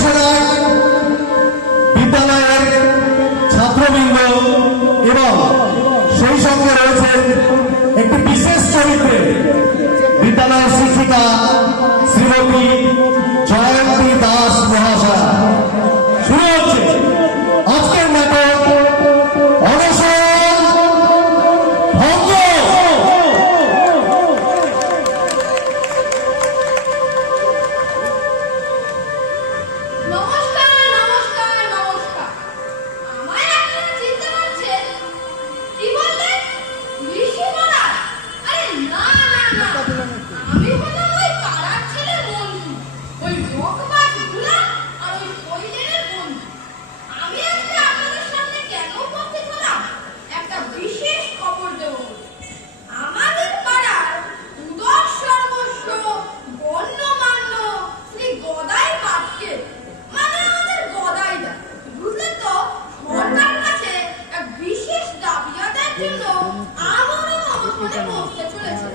বসে যায় বিদ্যালয়ের ছাত্রবৃন্দ এবং সেই সঙ্গে রয়েছেন একটি বিশেষ চরিত্রে বিদ্যালয়ের শিক্ষিকা শ্রীমতী জয়ন্তী দাস মহাশয়। শুরু হচ্ছে আজকের নাটক অনশন ভঙ্গ। নমস্কার নমস্কার নমস্কার। আমায় আপনারা চিনতে পারছেন? কি বললেন? ঋষি মহারাজ? আরে না না না, আমি হলাম ওই পাড়ার ছেলের বন্ধু, ওই রকবাজ গুলাম আর ওই শৈলেনের বন্ধু। আমি আজকে আপনাদের সামনে কেন উপস্থিত হলাম, একটা বিশেষ খবর দেব। আমাদের পাড়ার উদর সর্বস্ব গণ্যমান্য শ্রী গদাই পাটকে, মানে আমাদের গদাইদা, বুঝলেন তো, সরকার কাছে এক বিশেষ দাবি আদায়ের জন্য আমরণ অনশনে বসতে চলেছে।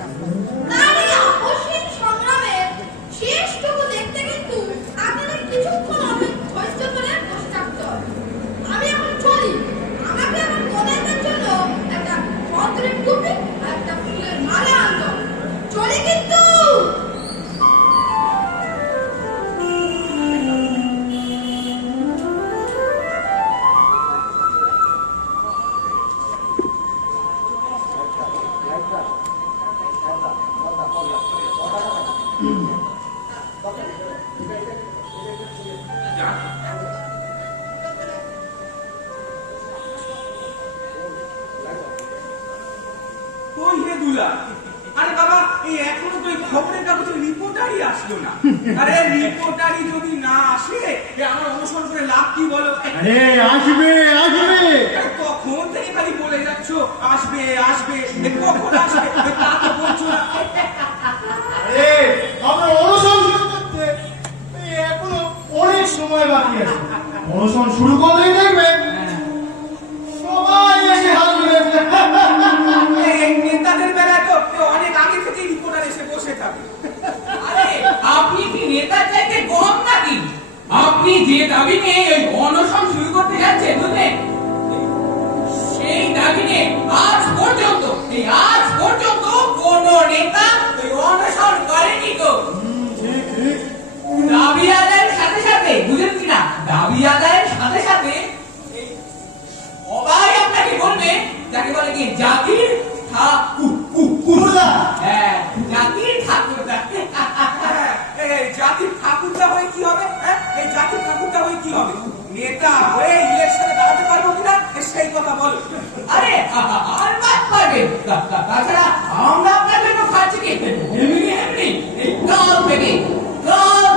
তার এই আপসহীন সংগ্রামের শেষটুকু দেখতে কিন্তু আপনাদের কিছুক্ষণ ধৈর্য ধরে বসে থাকতে হবে। আমি এখন চলি। আমাকে আমার গদাইদার জন্য একটা ভদ্রের টুপি আর একটা ফুলের মালা আনতে হবে। চলি কিন্তু। কই হে দুলা? আরে বাবা, এই এখনো তো এই খবরের কাগজের রিপোর্টারই আসলো না। আরে রিপোর্টারই যদি না আসে, আমার অনুসরণ করে লাভ কি বলো? আরে আসবে আসবে, কখন থেকে খালি বলে যাচ্ছ আসবে আসবে, কখন আসবে তা তো বলছো না। আরে আমরা অনশন শুরু করতে এখনো অনেক সময় বাকি আছে। অনশন শুরু করলেই দেখবেন সবাই এসে হাজির হয়ে যাবে। এই নেতাদের বেলায় তো অনেক আগে থেকে রিপোর্টার এসে বসে থাকে। আরে আপনি কি নেতার চাইতে কম নাকি? আপনি যে দাবি নিয়ে এই অনশন শুরু করতে যাচ্ছেন, বুঝলেন, সেই দাবি নিয়ে আজ পর্যন্ত কোন নেতা ওই অনশন করেনি তো। দাবি আদায়ের সাথে সাথে, বুঝলেন কিনা, দাবি আদায়ের সাথে সাথে সবাই আপনাকে বলবে, যাকে বলে কি জাতির ঠাকুরদা। হ্যাঁ, জাতির ঠাকুরদা। এই জাতির ঠাকুরদা হয়ে কি হবে? এই জাতির ঠাকুরদা হয়ে কি হবে? নেতা হয়ে ইলেকশনে দাঁড়াতে পারবো কিনা সেই কথা বলো। আরে আর বাদ পারবে। তাছাড়া আমরা আপনার জন্য খাচ্ছি কি এমনি এই কাল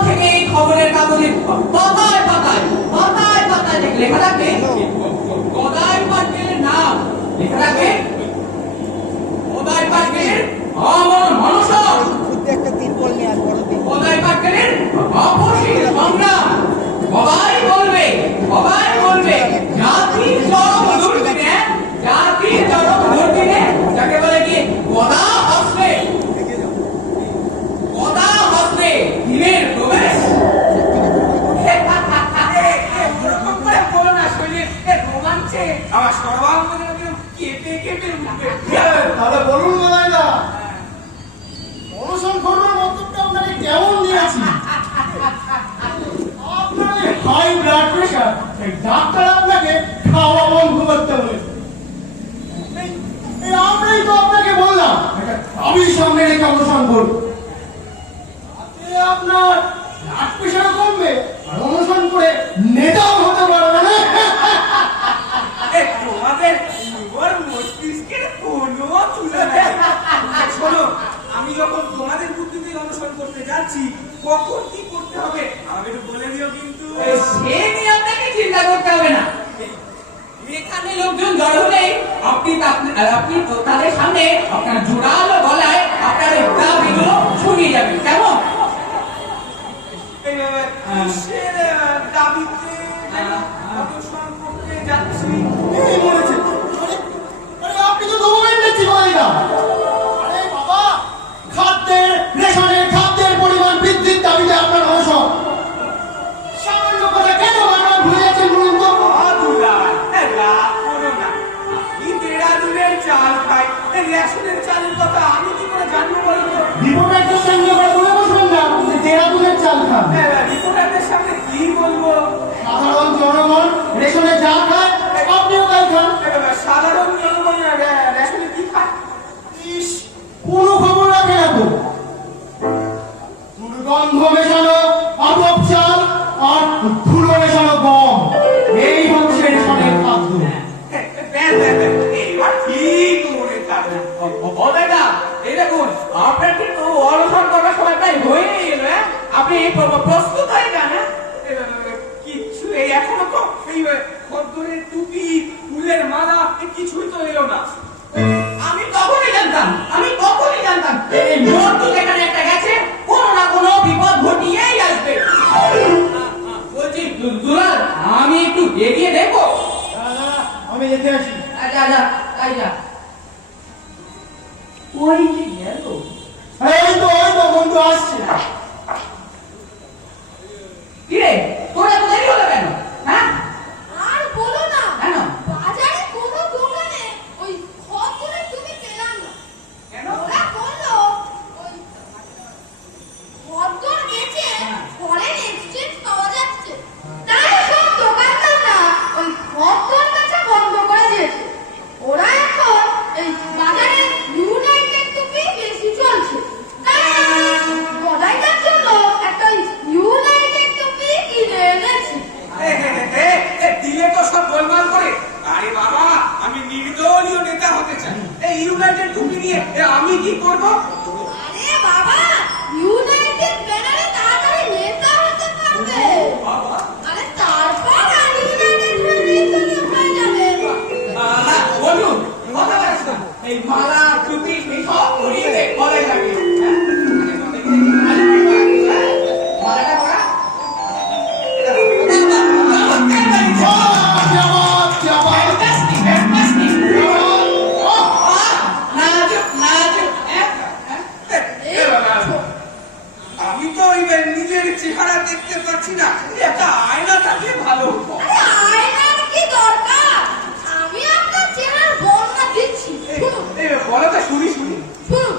থেকে এই খবরের কাগজে পাতায় লেখা থাকবে গদাই পাটের নাম, লেখা থাকবে গদাই পাটের আমরণ অনশন, একটা তিরপল নিয়ে আস, বড় তিরপল। গদাই পাটের আপসহীন সংগ্রাম। সবাই বলবে জাতির চরম দুর্দিনে যাকে বলে কি গদা হস্তে দিনের প্রবেশ। ওরকম করে বলো না শৈলেন, রোমাঞ্চে আমার সর্বাঙ্গ কেঁপে উঠবে। তাহলে বলুন না, অনশন করবার মতলবটা আপনাকে কেমন দিয়েছি? আপনার হাই ব্লাড প্রেশার, ডাক্তার আপনাকে খাওয়া বন্ধ করতে বলেছে। আমরাই তো আপনাকে বললাম একটা দাবির সামনে রেখে অনশন করুন, তাতে আপনার ব্লাড প্রেশারও কমবে আর অনশন করে নেতাও হতে পারবে না। তোমাদের লিভার মস্তিষ্কের কোনো তুলনা নেই। শোনো, আমি যখন তোমাদের বুদ্ধিতে অনশন করতে যাচ্ছি, কখন কি করতে হবে আমাকে একটু বলে দিও কিন্তু। সে নিয়ে আপনাকে চিন্তা করতে হবে না। এখানে লোকজন জড়ো হলে আপনি তাদের সামনে আপনার জোরালো গলায় আপনার দাবিগুলো শুনিয়ে যাবেন। কেমন? কিসের দাবিতে অনশন করতে যাচ্ছি? এই বলেছে, আরে আপনি তো গভর্নমেন্টের জীবনই না। আরে বাবা, খাদ্যের পরিমাণ বৃদ্ধির দাবিতে আপনার অনশন। সামান্য প্রস্তুত হয়ে যান, হ্যাঁ? কিচ্ছু এই এখনো তো এই খদ্দরের টুপি ফুলের মালা কিছুই তো এলো না। আমি তখনই জানতাম এই মোটু যেখানে একটা গেছে কোনো না কোনো বিপদ ঘটিয়েই আসবে। বলছি দুলাল, আমি একটু এগিয়ে দেখবো? আমি যেতে আসি। আচ্ছা তাই যা। ওই যে গেল। এই তো বন্ধু আসছে। কিরে, তোরা তো দেরি হলো কেন? হ্যাঁ, আর বলো না, কেন? বাজারে কোনো দোকানে ওই খদ্দরের টুপি পেলাম না। কেন? ওরা বললো ওই খদ্দর বেচে ফরেন এক্সচেঞ্জ পাওয়া যাচ্ছে, তাই সব দোকানদাররা ওই খদ্দর বেচা বন্ধ করে দিয়েছে। ওরা এখন এই বাজারে ইউনাইটেড টুপি বেশি চলছে, তাই গদাইটার জন্য একটা ইউনাইটেড টুপি কিনে এনেছি। দিলে তো সব গোলমাল করে। আরে বাবা, আমি নির্দলীয় নেতা হতে চাই। এই ইউনাইটেড টুপি নিয়ে আমি কি করব? আরে বাবা, ইউনাইটেড ব্যানারে তাড়াতাড়ি নেতা হতে পারবে। বাবা, আরে তারপর আর ইউনাইটেড ব্যানারে হয়ে যাবে। বলুন কথা বলিস না। এই মালা টুপি সব উড়িয়ে দে, বলে যাবে। মালাটা করা আমি তো নিজের চেহারা দেখতে পাচ্ছি না। একটা আয়না থাকলে ভালো হতো। আরে আয়নার কি দরকার? আমি আপনার চেহারার বর্ণনা দিচ্ছি, শুনুন। বলো তো, শুনি। শুনুন,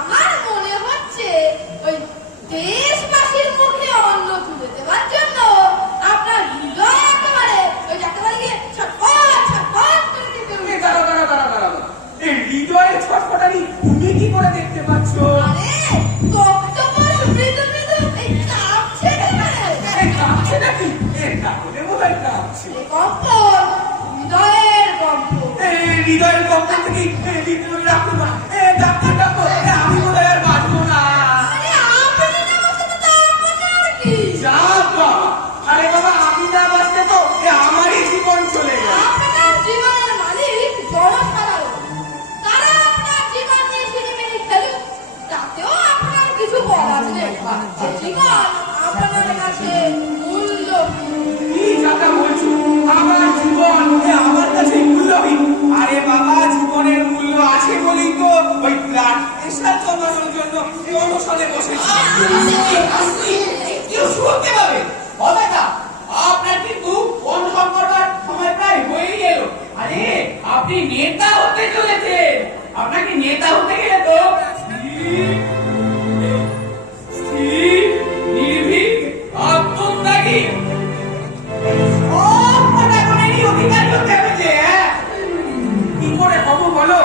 আমার মনে হচ্ছে ওই দেশবাসীর মুখে অন্ন তুলে দেওয়ার জন্য আপনার হৃদয় একেবারে ওই একেবারে গিয়ে ছটফট করে কেঁপে উঠেছে। দাঁড়াও। এই হৃদয়ের ছটফটানি তুমি কি করে দেখতে পাচ্ছ? আরে তক্তপোষ মৃদু এই কাঁপছে একেবারে। কাঁপছে নাকি? তাহলে বোধ হয় কাঁপছে। এই কম্পন হৃদয়ের কম্পন। হৃদয়ের কম্পন থেকে রাখো না। ডাক্তার ডাক্তার, আমি বোধ হয় আর বাঁচবো না। আরে আপনি না বাঁচতে তো আপনি আর কি? যা বাবা, আরে বাবা, আমি না বাঁচতে তো আমারই জীবন চলে গেল। আপনার জীবনের মালিক জনসাধারণ, তারা আপনার জীবন নিয়ে ছিনিমিনি খেলুক, তাতেও আপনার কিছু বলার নেই। যে জীবন আপনার কাছে মূল্যহীন। কি কথা বলছো? আমার জীবন আমার কাছে মূল্যহীন? আরে বাবা, জীবনের মূল্য আছে বলেই তো ওই ব্লাড প্রেশার কমানোর জন্য এই অনশনে বসেছি। কেউ শুনতে পাবে? কথাটা আপনার কিন্তু অনশন করবার সময় প্রায় হয়েই এলো। আরে আপনি নেতা হতে চলেছেন। আপনাকে নেতা হতে গেলে তো স্থির, নির্ভীক, আত্মত্যাগী অধিকারী হতে হবে যে। কি করে হবো বলো?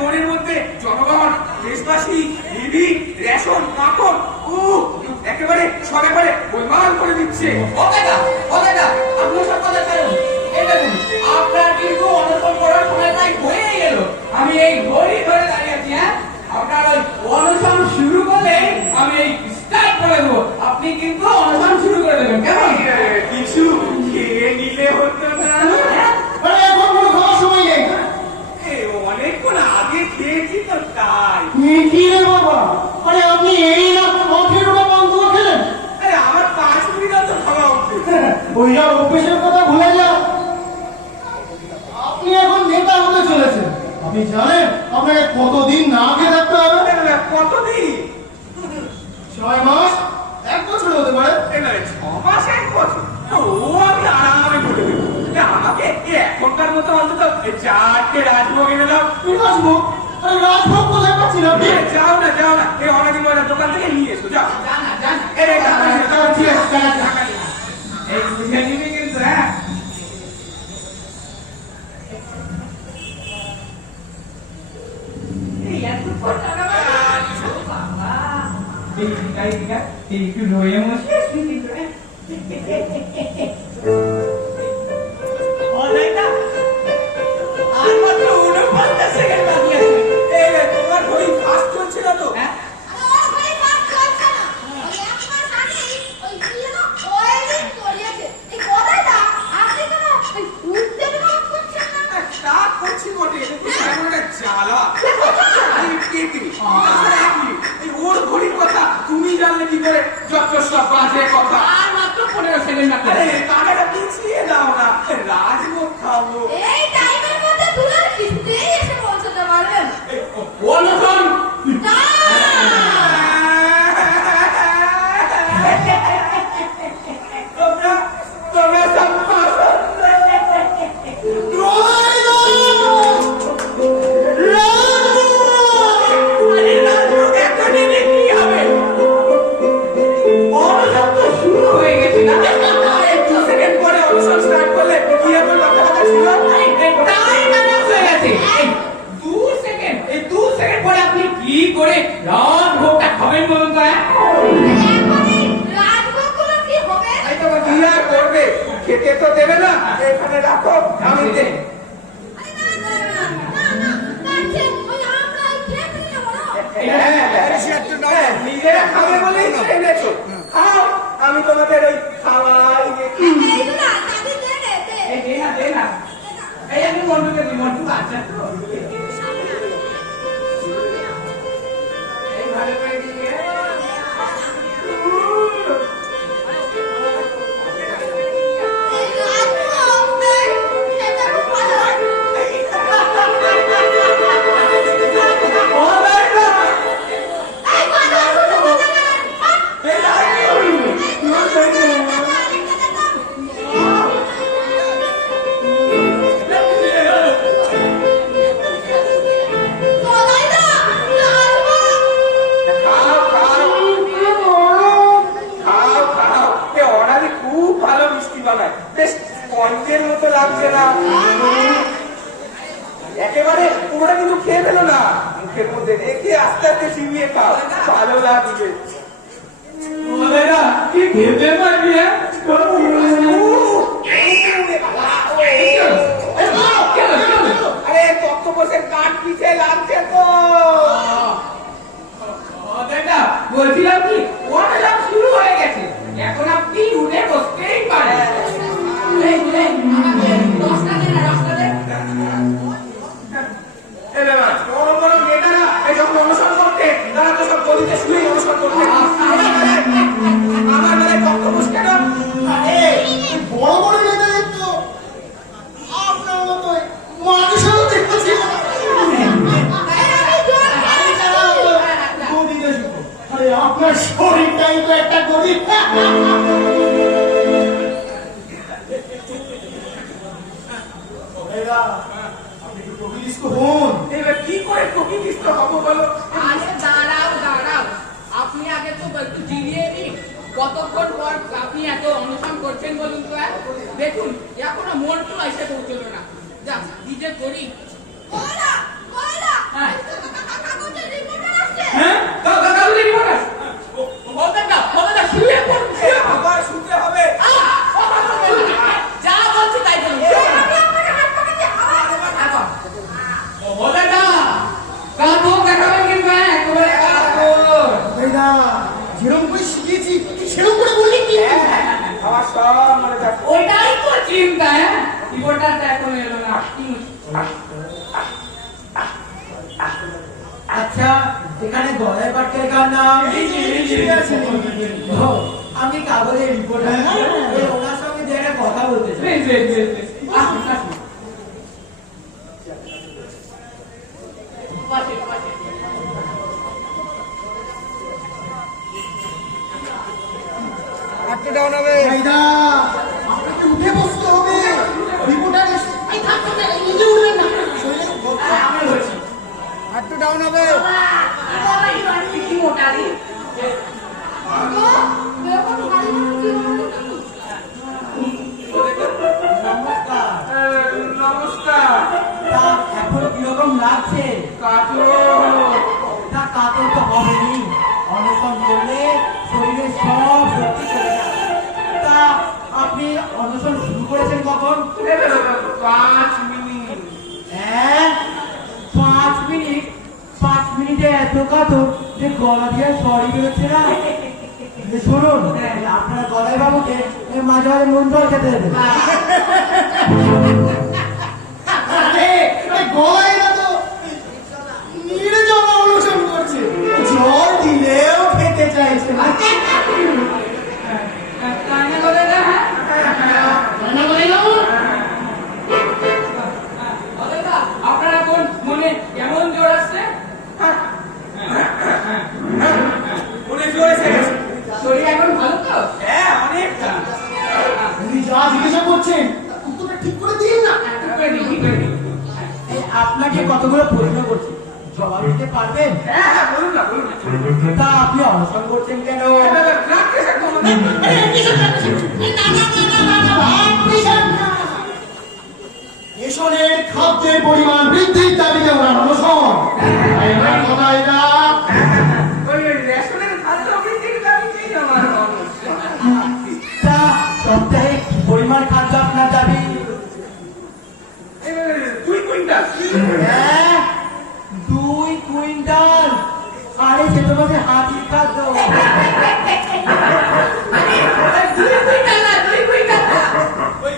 মনের মধ্যে জনগণ, দেশবাসী, নির্ভীক, রেশন, কাপড় একেবারে গোলমাল করে দিচ্ছে। কথাটা আপনি সব কথা ছাড়ুন। এই দেখুন, আপনার কিন্তু অনশন করার সময় প্রায় হয়েই এলো। আমি এই ঘড়ি ধরে দাঁড়িয়ে আছি। হ্যাঁ, আপনার ওই অনশন শুরু করলে আমি এই স্টার্ট করে দেবো। আপনি কিন্তু অনশন শুরু করে দেবেন, কেমন? কিছু খেয়ে নিলে হতো না? আরে এখন কোনো খাওয়ার সময় নেই। অনেকক্ষণ আগে খেয়েছি তো তাই। কি রে বাবা, আরে আপনি এই না কফির বন্ধ খেলেন? আরে আমার 5 মিনিট তো খাওয়া উচিত। ওই যা অভ্যেসের কথা ভুলে যা। আপনি এখন নেতা হতে চলেছেন। আপনি জানেন আপনাকে কতদিন না খেয়ে থাকতে হবে? কতদিন? 6 মাস, 1 বছর হতে পারে। 6 মাস, 1 বছর? ও আমি আরামে করে দেবো। আমাকে এখনকার মতো অন্তত 4টে রাজভোগ এনে দাও। রাজভোগ? আরে রাজভোগ কোথায় পাচ্ছেন আপনি? যাও না এই অনেকদিন দোকান থেকে নিয়ে এসো, যাও। জানা ঠিক আছে, এই বুঝে নিবি কিন্তু। হ্যাঁ, এই এত টাকা বাবা, এই একটু রয়ে মশে শুনি করে। আর মাত্র 49 সেকেন্ড বাকি আছে। তোমার ঘড়ি ফাস্ট চলছে না তো? হ্যাঁ, আরে ওর ঘরে কাজ চলছে না। ওই এক মাস আগেই ওই করবেন না কেন? আরে কাকাটা পিছিয়ে দাও না, রাজভোগ খাবো। এই টাইমের মধ্যে দুলাল কিছুতেই এসে পৌঁছাতে পারবেন অনশন না। তোমরা তোমরা সব পাগল। আরে রাজভোগ এখনই কি হবে? অনশন তো শুরু হয়ে গেছে না? আরে 2 সেকেন্ড পরে অনশন স্টার্ট করলে কি এত কথা ছিল? টাইম ম্যানেজ হয়ে গেছে। এই 2 সেকেন্ড, এই 2 সেকেন্ড পরে আপনি কি করে রাজভোগটা খাবেন বলুন তো? এখনই রাজভোগগুলো কি হবে? এই তো কি আর করবে, খেতে তো দেবে না, এখানে রাখো আমি দে। আরে না না না না না তার চেয়ে ওই আমরা খেয়ে ফেলে বলো। নিজেরা খাবে বলেই তো এনেছো, খাও, আমি তোমাদের ওই খাওয়াই এই দুলাল দাদি দে রে দে। এই দে না। এই আমি মন্টুকে দিই, মন্টু বাচ্চা তো। এই ভালো করে দিয়ে। এই রাজভোগ এটা খুব ভালো। এই ভালো শুনে কথা না। কোথায় না রাজভোগ। খাও, এ অনাদি খুব ভালো মিষ্টি বানায়, বেশ স্পঞ্জের মতো লাগছে না? একেবারে পুরোটা কিন্তু খেয়ে ফেলো না, মুখের মধ্যে রেখে আস্তে আস্তে চিবিয়ে খাও, ভালো লাগবে। ওদেরা কি খেতে পারবি? আরে তক্তপোষের কাঠ পিছে লাগছে তো। ওদেরটা বলছিলাম কি ওটা সব শুরু হয়ে গেছে, এখন আপনি উঠে বসতেই পারেন। আমাকে 10টা দে না, 10টা দে। এলে না, বড় বড় নেতারা এই যখন অনুসরণ করতে, তারা তো সব গলিতে শুয়েই অনুসরণ করতে। আমার বেলায় তক্তপোষ কেন? বড় বড় নেতাদের তো আপনার মতোই মানুষেরও দেখেছি। আরে আপনার শরীরটাই তো একটা গরিব। আপনি তো প্রকৃতিস্থ হন। এবার কি করে প্রকৃতিস্থ হবো বলো? আরে দাঁড়াও, আপনি আগে তো একটু জিরিয়ে নিন। কতক্ষণ পর আপনি এত অনুসরণ করছেন বলুন তো? দেখুন এখনো মন্টু এসে পৌঁছলো না। যা নিজে করি। কয়লা কয়লা হ্যাঁ। কাগজের রিপোর্টার আসছে। হ্যাঁ কাগজের রিপোর্টার। ওদেরটা শুয়ে পড়ুন। আবার শুনতে হবে। যা বলছি তাই বলুন। আমি আপনাকে হাত পাকাতে আবার ওদেরটা কাগজ দেখাবেন কিন্তু একেবারে কাগজ। ভাইরা যেরকম করে শিখিয়েছি সেরকম করে বললি কি? আমার সব মনে যাচ্ছে। ওইটাই তো চিন্তা। রিপোর্টারটা এখন এলো না। আচ্ছা এখানে গলায় পাটকের গান নাম আমি কাগজের রিপোর্টার ওনার সঙ্গে যে একটা কথা বলতে চাই। আসুন আসুন। পাশে পাশে। একটু ডাউন হবে। ভাইরা আপনাকে উঠে বসতে হবে। রিপোর্টার এসে এই থাক থাক, থাক, নিজে উঠবেন না। শরীরে আমি বলছি। একটু ডাউন হবে। কি মোটারি? গো দেখো ভারী মানুষ কি নমস্কার। নমস্কার। তা এখন কিরকম লাগছে? কাটো। তা কাতর তো হবেনি, অনশন করলে শরীরের সব শক্তি চলে যায়। তা আপনি অনশন শুরু করেছেন কখন? 5 মিনিট। হ্যাঁ 5 মিনিট। 5 মিনিটে এত কাতর যে গলা দিয়ে সরি বেরোচ্ছে না। শুনুন আপনার গলায় বাবুকে মাঝে মাঝে নুন জল খেতে দেবেন। আরে এই গলায় না তো নির্জল অনুসরণ করছে। জল দিলেও খেতে চাইছে না। কানে বলে না। করছেন উত্তরটা ঠিক করে দিন না। একটু করে দিই, কি করে দিই? এই আপনাকে কতগুলো প্রশ্ন করছি, জবাব দিতে পারবেন? হ্যাঁ হ্যাঁ বলুন না বলুন না। তা আপনি অনশন করছেন কেন? ব্লাড প্রেশার কমাতে। রেশনের খাদ্যের পরিমাণ বৃদ্ধির দাবিতে ওনার অনশন। আমার কথা এটা। ওই রেশনের খাদ্য বৃদ্ধির দাবিতেই আমার অনশন। তা সপ্তাহে কি পরিমাণ খাদ্য আপনার দাবি? 2 কুইন্টাল। হ্যাঁ, 2 কুইন্টাল। আরে সে তো বলছে হাতির খাদ্য। আরে, 2 কুইন্টাল না, 2 কুইন্টাল না। ওই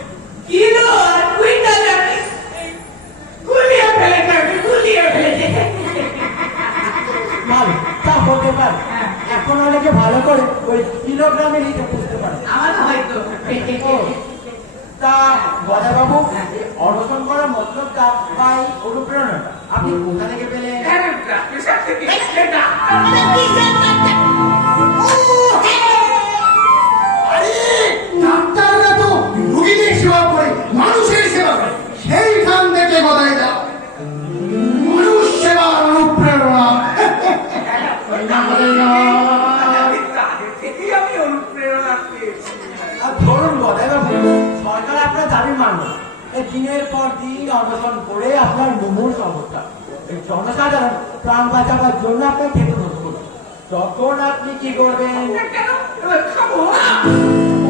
কিলো আর কুইন্টাল আপনি গুলিয়ে ফেলেছে, আপনি গুলিয়ে ফেলেছে। ভালো, তা হতে পারে। এখন অনেকে ভালো করে ওই কিলোগ্রামে নিতে বুঝতে পারে। আমার হয়তো ও, তা গদাবাবু, অনশন করার মতলবটা বা এই অনুপ্রেরণাটা আপনি কোথা থেকে পেলেন? হ্যাঁ ব্লাড প্রেশার থেকে। এটা আরে ডাক্তাররা তো রোগীদের সেবা করে, মানুষের সেবা করে। সেইখান থেকে গদাই দাও মানুষ সেবার অনুপ্রেরণা। তাদের থেকেই আমি অনুপ্রেরণা পেয়েছি। আর ধরুন গদাবাবু, সরকার আপনার দাবি মানল, এই দিনের পর দিন অনশন করে আপনার মুমূর্ষ অবস্থা, এই জনসাধারণ প্রাণ বাঁচাবার জন্য আপনার খেতে ধরত, তখন আপনি কি করবেন? কেন? এবার খাবো না।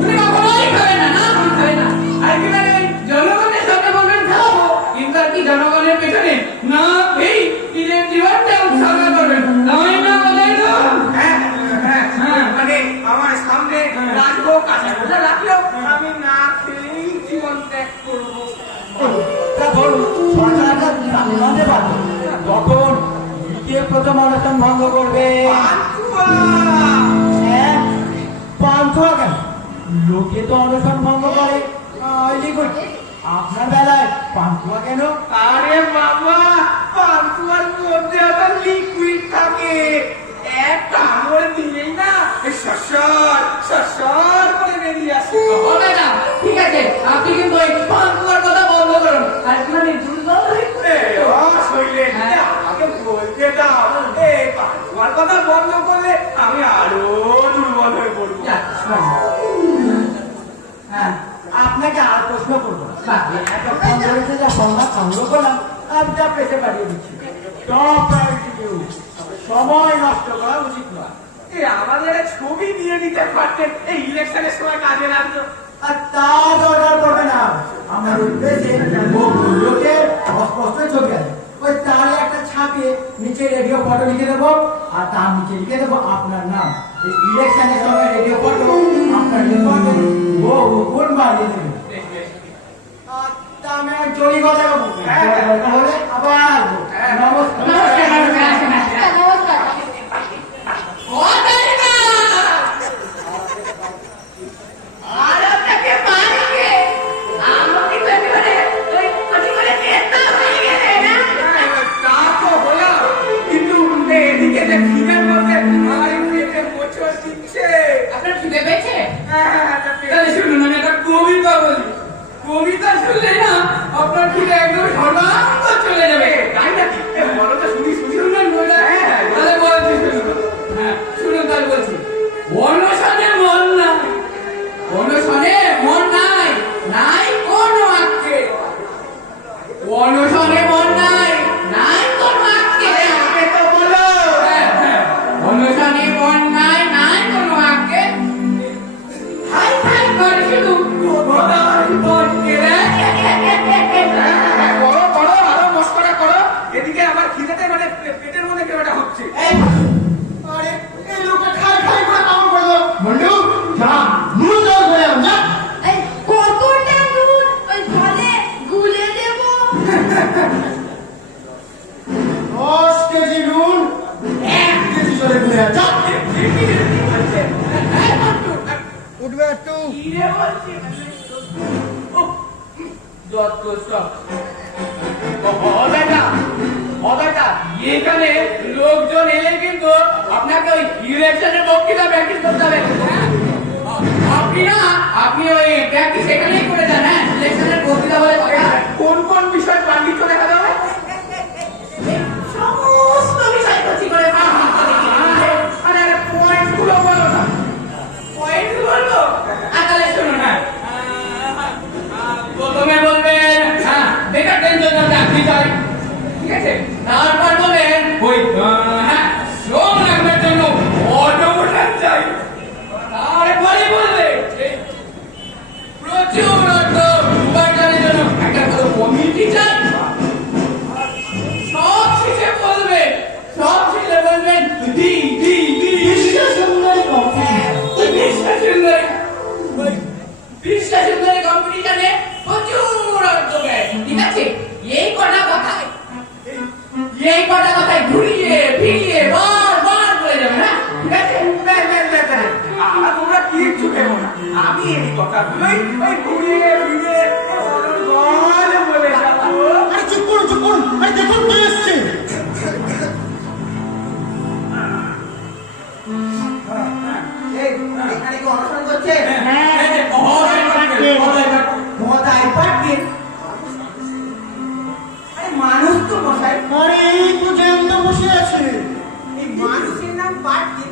তুমি কখনোই খাবে না, না তুমি খাবে না। আর কি মানে ওই জনগণের সামনে বলবেন খাবো, কিন্তু আর কি জনগণের পেছনে না এই নিজের জীবনটা উৎসর্গ করবেন, তাই না বলে না? হ্যাঁ হ্যাঁ হ্যাঁ মানে আমার সামনে রাখবো, কাঁচা কোথা রাখলেও আমি না খেলেই জীবন ত্যাগ করবো। তা ধরুন সরকার আপনার দাবি বাধ্য, তখন কে প্রথম অনশন ভঙ্গ করবে? পান্তুয়া! হ্যাঁ, পান্তুয়া কেন? লোকে তো অনশন ভঙ্গ করে লিকুইড, আপনার বেলায় পান্তুয়া কেন? আরে বাবা, পান্তুয়ার মধ্যে আবার লিকুইড থাকে। এক কামড় দিলেই না সরসর সরসর করে বেরিয়ে আসে। হবে না, ঠিক আছে, আপনি কিন্তু ওই পান্তুয়ার কথা বন্ধ করুন। আর কি মানে দুর্বল হয়ে এ, ও শৈলেন, আমাকে বলতে দাও। এই পান্তুয়ার কথা বন্ধ করলে আমি আরো দুর্বল হয়ে পড়বো। হ্যাঁ, আপনাকে আর প্রশ্ন করবো না। বাহ। এতক্ষণ ধরে যে যা সংবাদ সংগ্রহ করলাম, আমি যা পেতে পাঠিয়ে দিচ্ছি। টপ প্রায়োরিটি নিউজ, সময় নষ্ট করা উচিত নয়। এই আমাদের এক ছবি দিয়ে দিতে পারতেন, এই ইলেকশনের সময় কাজে লাগতো। আর তা দরকার পড়বে না। আমার উদ্দেশ্যে লোকের অস্পষ্ট ছবি আছে, ওই তার একটা ছাপিয়ে নিচে রেডিও ফটো লিখে দেবো, আর তার নিচে লিখে দেবো আপনার নাম। এই ইলেকশনের সময় রেডিও ফটো আপনার রিপোর্টে বহু গুণ বাড়িয়ে দেবে। আর তা আমি আর জড়ি কথা বলবো, দরকার হলে আবার আসবো। নমস্কার। নমস্কার, নমস্কার, আসুন, আসুন। নমস্কার। ও দাদিমা! আর আপনাকে মারবে। আমাকে তো একেবারে ওই একেবারে নেতা হয়ে গেলে, না? তা তো হলো, কিন্তু এদিকে যে খিদের মধ্যে আমার এই পেটে মোচড় দিচ্ছে। আপনার খিদে পেয়েছে? হ্যাঁ, তাহলে শুনুন, আমি একটা কবিতা বলি। কবিতা শুনলে না আপনার খিদে একদম সর্বাঙ্গ চলে যাবে। তাই নাকি? এ, বলো তো শুনি শুনি। শুনবেন বইটা? হ্যাঁ। তাহলে বলছি শুনুন। হ্যাঁ, শুনুন তাহলে বলছি। অনশনে মন নাই, অনশনে মন নাই, নাই কোনো আক্ষেপ। অনশনে মন নাই, নাই কোনো আক্ষেপ। আগে তো বলো। হ্যাঁ, হ্যাঁ। অনশনে মন নাই, নাই কোনো আক্ষেপ। হাই হাই করে শুধু কোথায় বলতে রে? করো করো, আরো মস্করা করো। এদিকে আমার খিদেতে মানে পেটের মধ্যে কেউ একটা হচ্ছে। আরে এই লোকটা খাই খাই করে কামড় করে দাও। মন্ডু যা নুন জল করে আন, যা। এই কতটা নুন ওই জলে গুলে দেব? 10 কেজি নুন 1 কেজি জলে গুলে আন, যা। উঠবে একটু। কি রে বলছি? উফ, যত সব। এখানে লোকজন এলে কিন্তু আপনাকে ওই ইলেকশনের বক্তৃতা প্র্যাকটিস করতে হবে। হ্যাঁ? আপনি না, আপনি ওই প্র্যাকটিস এখানেই করে যান। হ্যাঁ, বিশ্ব সুন্দরী কম্পিটিশনে প্রচুর অর্থ ব্যয়, ঠিক আছে? এই কটা কথায় ঘুরিয়ে ফিরিয়ে বার বলে যাবে না, ঠিক আছে? আর তোমরা কিচ্ছু ভেবো না, আমি এই কথাগুলোই ওই ঘুরিয়ে ফিরে গলে বলে যাবো। আরে চুপ করুন, আরে দেখুন কে এসছে। এখানে কি অনুষ্ঠান করছে? আরে মানুষ তো মশাই, আরে এই তো জ্যান্ত বসে আছে। এই মানুষের নাম পাটকে,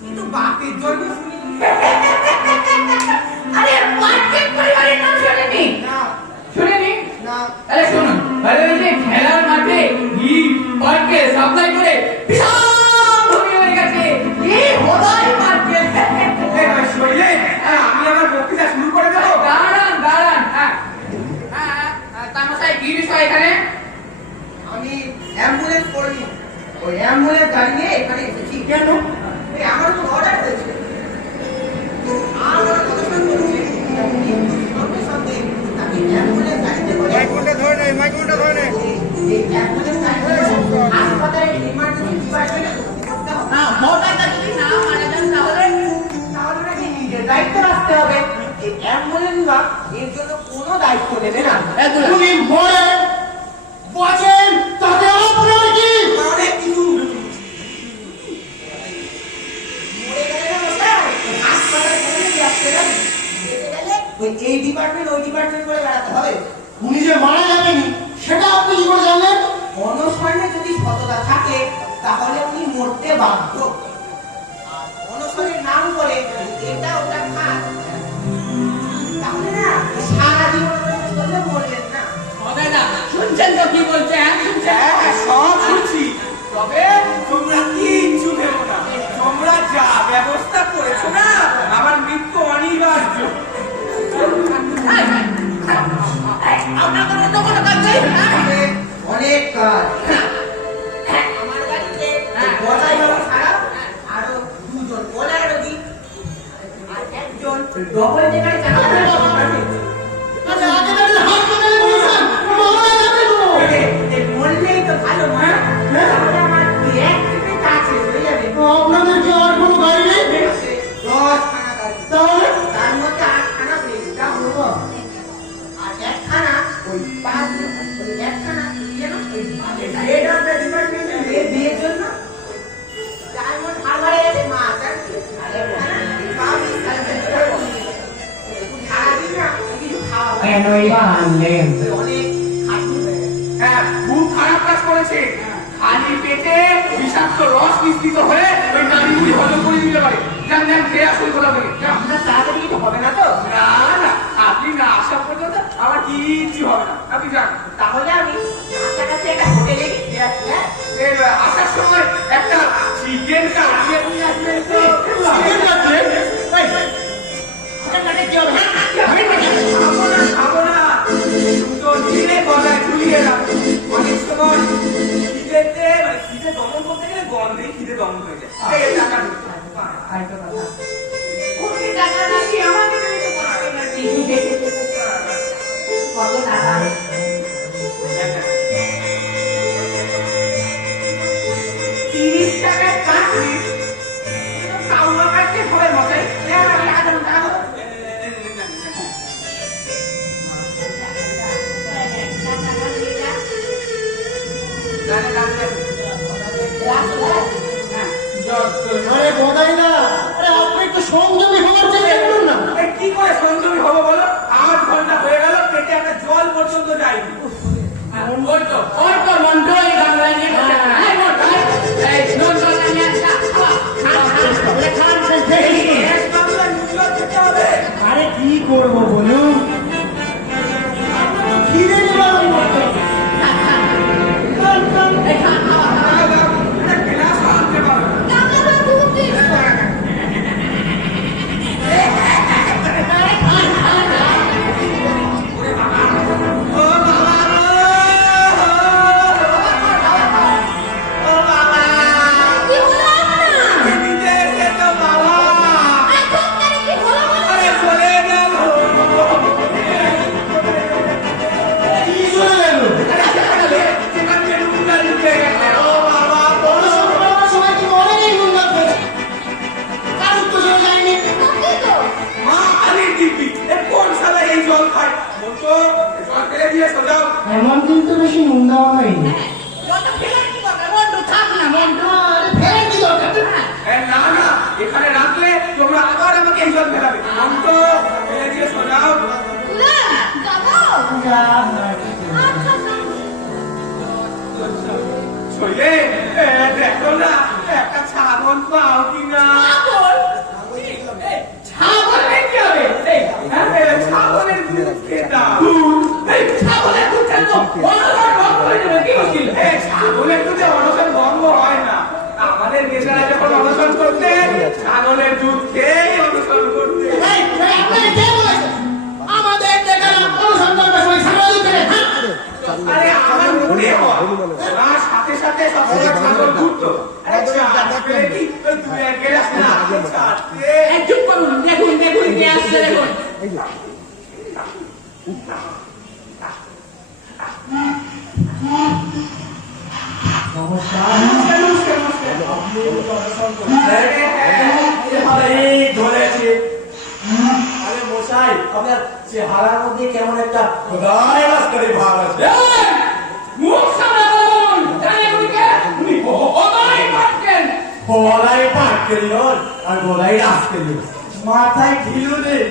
কিন্তু বাপের জন্ম শুনিনি। আরে পার্কের পরিবারের নাম শুনেনি? না শুনেনি? না, আরে শুনুন, আরে ওই যে খেলার মাঠে পার্কে সাপ্লাই করে বিশাল ভূমি হয়ে গেছে, কি হোদাই পার্কে। শৈলে আমি আমার বক্তৃতা শুরু করে দেবো। দাঁড়ান, হ্যাঁ তামাশাই কি বিষয় এখানে? আমি অ্যাম্বুলেন্স করিনি, ওই অ্যাম্বুলেন্স গাড়ি নিয়ে এখানে এসেছি। কেন? এই আমার তো অর্ডার হয়েছে, আমার অনুষ্ঠান করছে, সঙ্গে সঙ্গে তাকে অ্যাম্বুলেন্স গাড়িতে করে এই অ্যাম্বুলেন্স গাড়িতে হাসপাতালে ইমার্জেন্সি ডিপার্টমেন্টে করতে হবে। না, হোদাটা যদি না মারা যান তাহলে তাহলে নাকি নিজের দায়িত্ব রাখতে হবে। এই অ্যাম্বুলেন্স বা এর জন্য কোনো দায়িত্ব নেবে না। উনি মরে বাঁচেন তাতে আপনার কি? অনেক কিছু মরে গেলে না মশাই, হাসপাতালে গেলে আসতে যাবে, বেঁচে গেলে ওই এই ডিপার্টমেন্ট ওই ডিপার্টমেন্ট করে বেড়াতে হবে। উনি যে মারা যাবেনি সেটা আপনি কি করে জানলেন? অনশনে যদি সততা থাকে তাহলে উনি মরতে বাধ্য। আর অনশনের নাম করে এটা ওটা খান, তাহলে না সারা জীবন চললে মরলেন না। হোদাটা শুনছেন তো কি বলছে? হ্যাঁ শুনছেন? হ্যাঁ সব শুনছি, তবে তোমরা কিচ্ছু ভেবো না, তোমরা যা ব্যবস্থা করেছো না আমার মৃত্যু অনিবার্য। আপনাদের অন্য কোনো কাজ নেই? অনেক অনেক কাজ। আমার বাড়িতে গলায় বাবা ছাড়া আরো দুজন গলায় রোগী আর একজন ডবল ডেকারে চাকরি করে বাবা আছে। আরে আগে দাঁড়িয়ে হাসপাতালে বলেছেন মারা যাবে তো। বললেই তো ভালো মা, তাহলে আমার এক থেকে কাজ শেষ হয়ে যাবে। আপনাদের কি আর কোনো গাড়ি নেই? 10খানা গাড়ি, তাহলে তার মধ্যে 8খানা প্রেসিডাম হবো আর একখানা ওই ওই একখানা যেন ওই হেড অফ দ্য ডিপার্টমেন্টের বিয়ের জন্য ডায়মন্ড হারবারে গেছে মা জানতে, আর একখানা পাবলিক সার্ভিস সারাদিন না কিছু খাওয়া হয়। অনেক খাটনি হয়ে গেছে। হ্যাঁ খুব খারাপ কাজ করেছে, খালি পেটে বিষাক্ত রস মিশ্রিত হয়ে ওই নারীগুলি হজম করে দিতে পারে। যান যান খেয়ে আসুন কোথা থেকে। যান। আপনার তাড়াতাড়ি কিছু হবে না তো? না না, আপনি না আসা পর্যন্ত আমার কিচ্ছু হবে না, আপনি যান। তাহলে আমি কাছাকাছি একটা হোটেলে গিয়ে আসি। হ্যাঁ এর আসার সময় একটা চিকেন কাটিয়ে নিয়ে আসবেন তো। Chicken cutlet? এই, চিকেন কাটলেট কি হবে? খাবো না, তো ধীরে গলায় ঝুলিয়ে রাখো। অনেক সময় খিদেতে মানে খিদে দমন করতে গেলে গন্ধেই খিদে দমন হয়ে যায়। এই টাকা কোটি টাকা নাকি আমাকে তুমি তো বলতে না টিভি দেখে কত টাকা? 30 টাকায় কাটলি কাউয়া কাটতে সবাই মশাই। আমি আধা ঘন্টা খাবো। আরে বোধাই না, আরে আপনি একটু সংযমী হওয়ার চেষ্টা করুন না। কি করে সংযমী হবো বলো? 8 ঘন্টা হয়ে গেল, পেটে একটা জল পর্যন্ত যায়নি। ওই তো মন্ডল গামলা নিয়ে বসে আছে। এই মন্ডল, এই মন্ডল নিয়ে আসা। আরে খান, খেয়ে নিন। গ্যাস বাংলার মূল্য খেতে হবে। আরে কি করবো বলুন? খিদে নিবারণ করতে হবে। খান, খান। একটা গ্লাস আনতে পারো। টাকাটা দুধ দিন। ও বাবা ও বাবা, কি হলো আপনার? দিতে এসে তো বাবা। আরে খুব তাড়াতাড়ি কি হলো বলো? আরে চলে গেল। তো জল ফেলে দিয়ে সোজাও। এমন কিন্তু বেশি নুন দেওয়া হয়নি। জলটা ফেলে কি দরকার? মন্টু থাক না, মন্টু। আরে ফেলে কি দরকার? না না, এখানে রাখলে তোমরা আবার আমাকে এই জল ফেলাবে। তো ফেলে দিয়ে সোজাও। না, যাবো। যা, আচ্ছা, আচ্ছা। শৈলে দেখো না একটা ছাগল পাও কিনা। ছাগলের কি হবে? এই, হ্যাঁ? ছাগলের দুধ খেতাম। এই ছাগলের দুধ খেলে তো অনলাইন বন্ধ হয়ে যাবে, কি মুশকিল? ছাগলের দুধে অনশন বন্ধ হয় না। আমাদের নেতারা যখন অনশন করতেন ছাগলের দুধ খেয়ে অনশন করতেন। এই, আপনাকে কে বলেছে? আমাদের নেতারা অনুসরণ করবে সবাই ছাগল খেলে, হ্যাঁ? আরে আমার মনে হয় ওনার সাথে সাথে সবসময় ছাগল ঘুরতো। আরে চাঁদ পেলে কি ওই দু এক গেলাস না ছাড়তে। এই চুপ করুন, দেখুন দেখুন কে আসছে দেখুন। আরে মশাই, আপনার চেহারার মধ্যে কেমন একটা খোদাই মাস্টারি ভাব আছে। এই, মুখ সামনে বলুন, জানেন উনি কে? উনি ওদাই পাটকেন। গলায় পাট কেলিয়ন আর গলায় রাস কেলিয়ন, মাথায় ঢিলু নেই।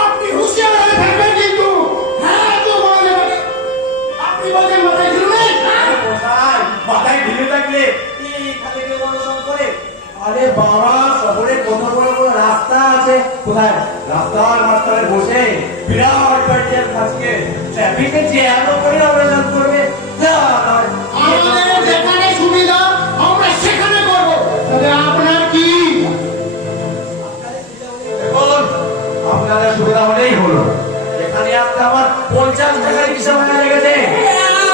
আপনি হুঁশিয়ার হয়ে থাকবেন কিন্তু। হ্যাঁ, তো বলে দেবেন। আপনি বলছেন মাথায় ঢিলু নেই? আরে মশাই, মাথায় ঢিলু থাকলে এখানে কেউ অনুসরণ করে? আরে বাবা, শহরে কত বড় বড় রাস্তা আছে, কোথায় রাস্তার মাঝখানে বসে বিরাট বাড়ির কাছে ট্রাফিকে জ্যাম করে অবরোধ করবে। আমাদের যেখানে সুবিধা আমরা সেখানে করব। তবে আপনার কি? এখন আপনাদের সুবিধা হলেই হলো। এখানে আসতে আমার 50 টাকার হিসাব হয়ে গেছে।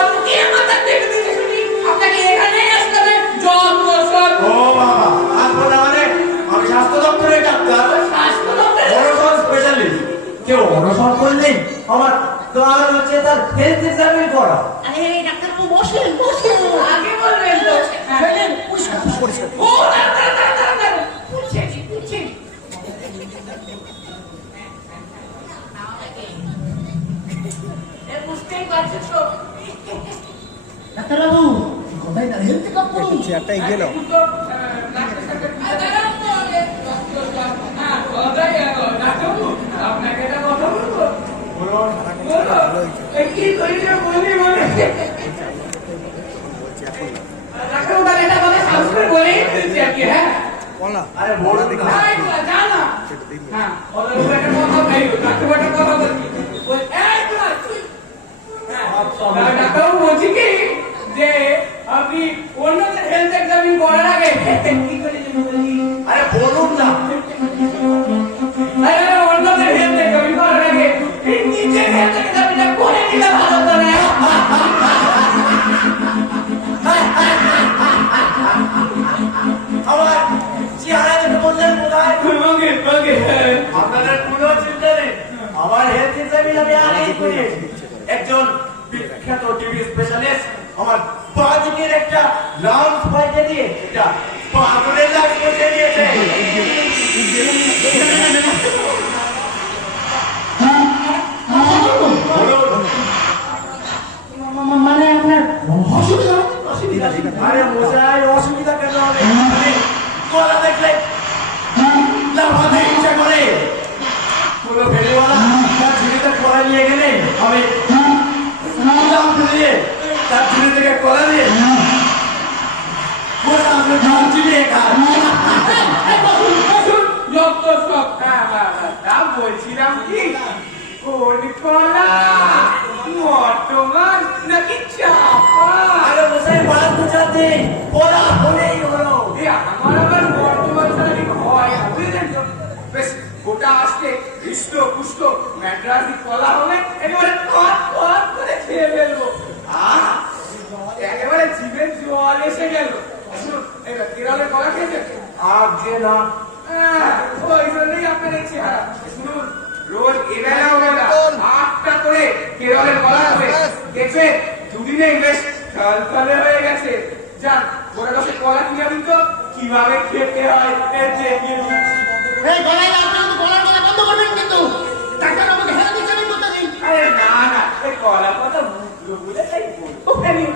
আপনি আমাদের দেখে দেখে শুনি, আপনাকে এখানেই আসতে হবে। যত সব ও বাবা, আসবো না মানে? আমি স্বাস্থ্য দপ্তরের ডাক্তার, স্বাস্থ্য দপ্তরে অনশন স্পেশালিস্ট। কেউ অনশন করলেই আমার কাজ হচ্ছে তার হেলথ এক্সামিন করা। আরে ডাক্তারবাবু বসেন, বসেন। আগে বলবেন তো। ফেলেন, পরিষ্কার, পরিষ্কার। ও দাঁড়ান দাঁড়ান দাঁড়ান দাঁড়ান, পুছেছি পুছেছি। এ বুঝতেই পারছিস তো। ডাক্তারবাবু, কোথায় তার হেলথ চেকআপ করুন। চেয়ারটাই গেল। আপনাকে একটা কথা বলবো। বলো, এই কি করিলে বলি বলে। ডাক্তারবাবু, তাহলে একটা কথা সাহস করে বলেই ফেলছি আর কি, হ্যাঁ? আরে বলুন না। এই, যা না। হ্যাঁ, ওদের উপরে একটা কথা বলি, ডাক্তারবাবু একটা কথা বলছি। এই, তুই। হ্যাঁ, ডাক্তারবাবু বলছি কি যে আপনি অন্যদের হেলথ এক্সামিন করার আগে কি করে বলি? আরে বলুন না। আরে অন্যদের হেলথ এক্সামিন করার আগে নিজের হেলথ এক্সামিনটা করে নিলে ভালো করে। আমার চেহারা দেখে বললেন কোথায়? আপনাদের কোনো চিন্তা নেই, আমার হেলথ এক্সামিন আমি আগেই করিয়েছি। একজন বিখ্যাত টিভি স্পেশালিস্ট আমার বাঁ দিকের একটা লাংস পাইতে দিয়ে এটা পাগলের লাংস বসে দিয়েছে। মানে আপনার অসুবিধা? আরে মশাই, অসুবিধা কেন হবে? আমি গলা দেখলে লাফাতে ইচ্ছা করে। কোনো ফেরিওয়ালা তার ঝুড়িতে কলা নিয়ে গেলে আমি লাফ দিয়ে তার ঝুড়ি থেকে কলা দিয়ে গোটা আমি ধান চিবিয়ে খাই। যত সব তা বলছিলাম কি কোন কলা মটমান নাকি চাপা? আরে মশাই, বাদ বুঝাতে কলা হলেই হলো। এ আমার আবার বর্তমান সারি হয় বুঝলেন তো? বেশ গোটা আসতে হৃষ্ট পুষ্ট ম্যাড্রাসি কলা হলে একেবারে কট কট করে খেয়ে ফেলবো। একেবারে জিভে জল এসে গেল। শুনুন, এবার কেরলের কলা খেয়েছেন? আগে না। ওই জন্যই আপনার এই চেহারা। শুনুন, রোজ এবেলা ওবেলা 8টা করে কেরলের কলা হবে, দেখবেন দুদিনেই বেশ ফলফলে হয়ে গেছে। যান, গোটা দশে কলা কিনে দিন তো, কিভাবে খেতে হয় এর যে এই গলায় আপনি কিন্তু গলার কথা বন্ধ করবেন কিন্তু। ডাক্তার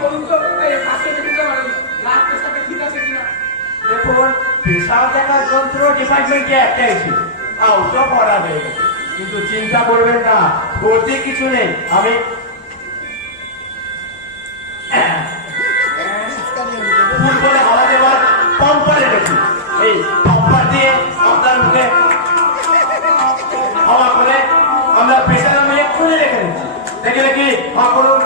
বলুন তো এই পাশে দেখতে পারেন ব্লাড প্রেশারটা ঠিক আছে কিনা? দেখুন পেশাব দেখার যন্ত্র ডিপার্টমেন্টে একটাই ছিল, ওটা পড়া হয়ে গেছে। কিন্তু চিন্তা করবেন না, করতে কিছু নেই। আমি ফুল করে হাওয়া দেওয়ার পাম্পার রেখেছি। এই পাম্পার দিয়ে আপনার মুখে হাওয়া করে আমরা প্রেশার আমি খুলে রেখে দিচ্ছি। দেখে দেখি হা করুন।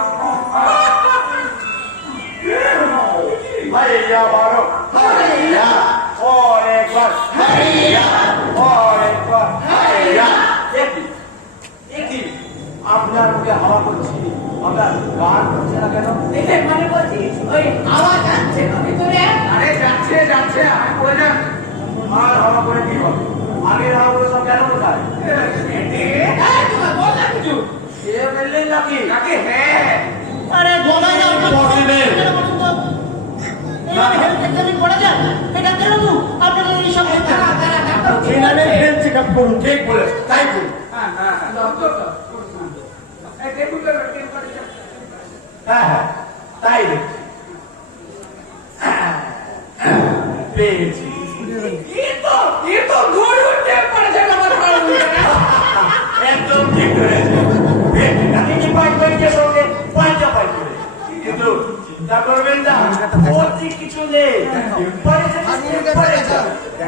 ভাইয়া বারো ভাইয়া অনেকবার ভাইয়া অনেকবার ভাইয়া। একই আপনার মুখে হাওয়া করছি, আপনার গান করছে না কেন? মানে বলছি ওই আওয়াজ যাচ্ছে তো ভিতরে। আরে যাচ্ছে যাচ্ছে আর করে যান। আর হাওয়া করে কি হবে? আগের হাওয়াগুলো সব কেন কোথায়? তোমার বললা কিছু? সে বললেন নাকি? নাকি হ্যাঁ আরে গলায় যাও Possible. হেলথ চেক আপ করুন। ঠিক বলেছ, তাই করুন। হ্যাঁ হ্যাঁ ডক্টর এই দেখুন তো টেম্পারেচার হ্যাঁ হ্যাঁ তাই দেখছি। পেয়েছি। কিন্তু গরুর টেম্পারেচার আমার ভালো লাগে না। একদম ঠিক হয়েছে। আমি ডিপার্টমেন্টের সঙ্গে পাল্টাপাল্টি করি। কিন্তু চিন্তা করবেন না, বলছি কিছু নেই।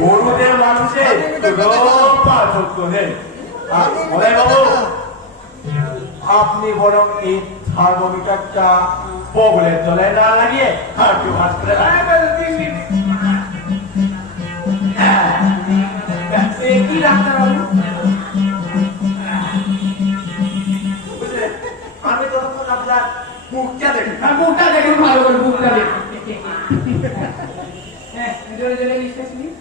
গরুদের মানুষের রোগ পার্থক্য নেই। আর বলে বাবু, আপনি বরং এই থার্মোমিটারটা বগলের তলায় না লাগিয়ে হাঁটু হাত করে কি ডাক্তার বাবু? বুঝলেন, আমি তখন আপনার মুখটা দেখি। মুখটা দেখুন ভালো করে, মুখটা দেখুন। হ্যাঁ জোরে জোরে নিঃশ্বাস নিন।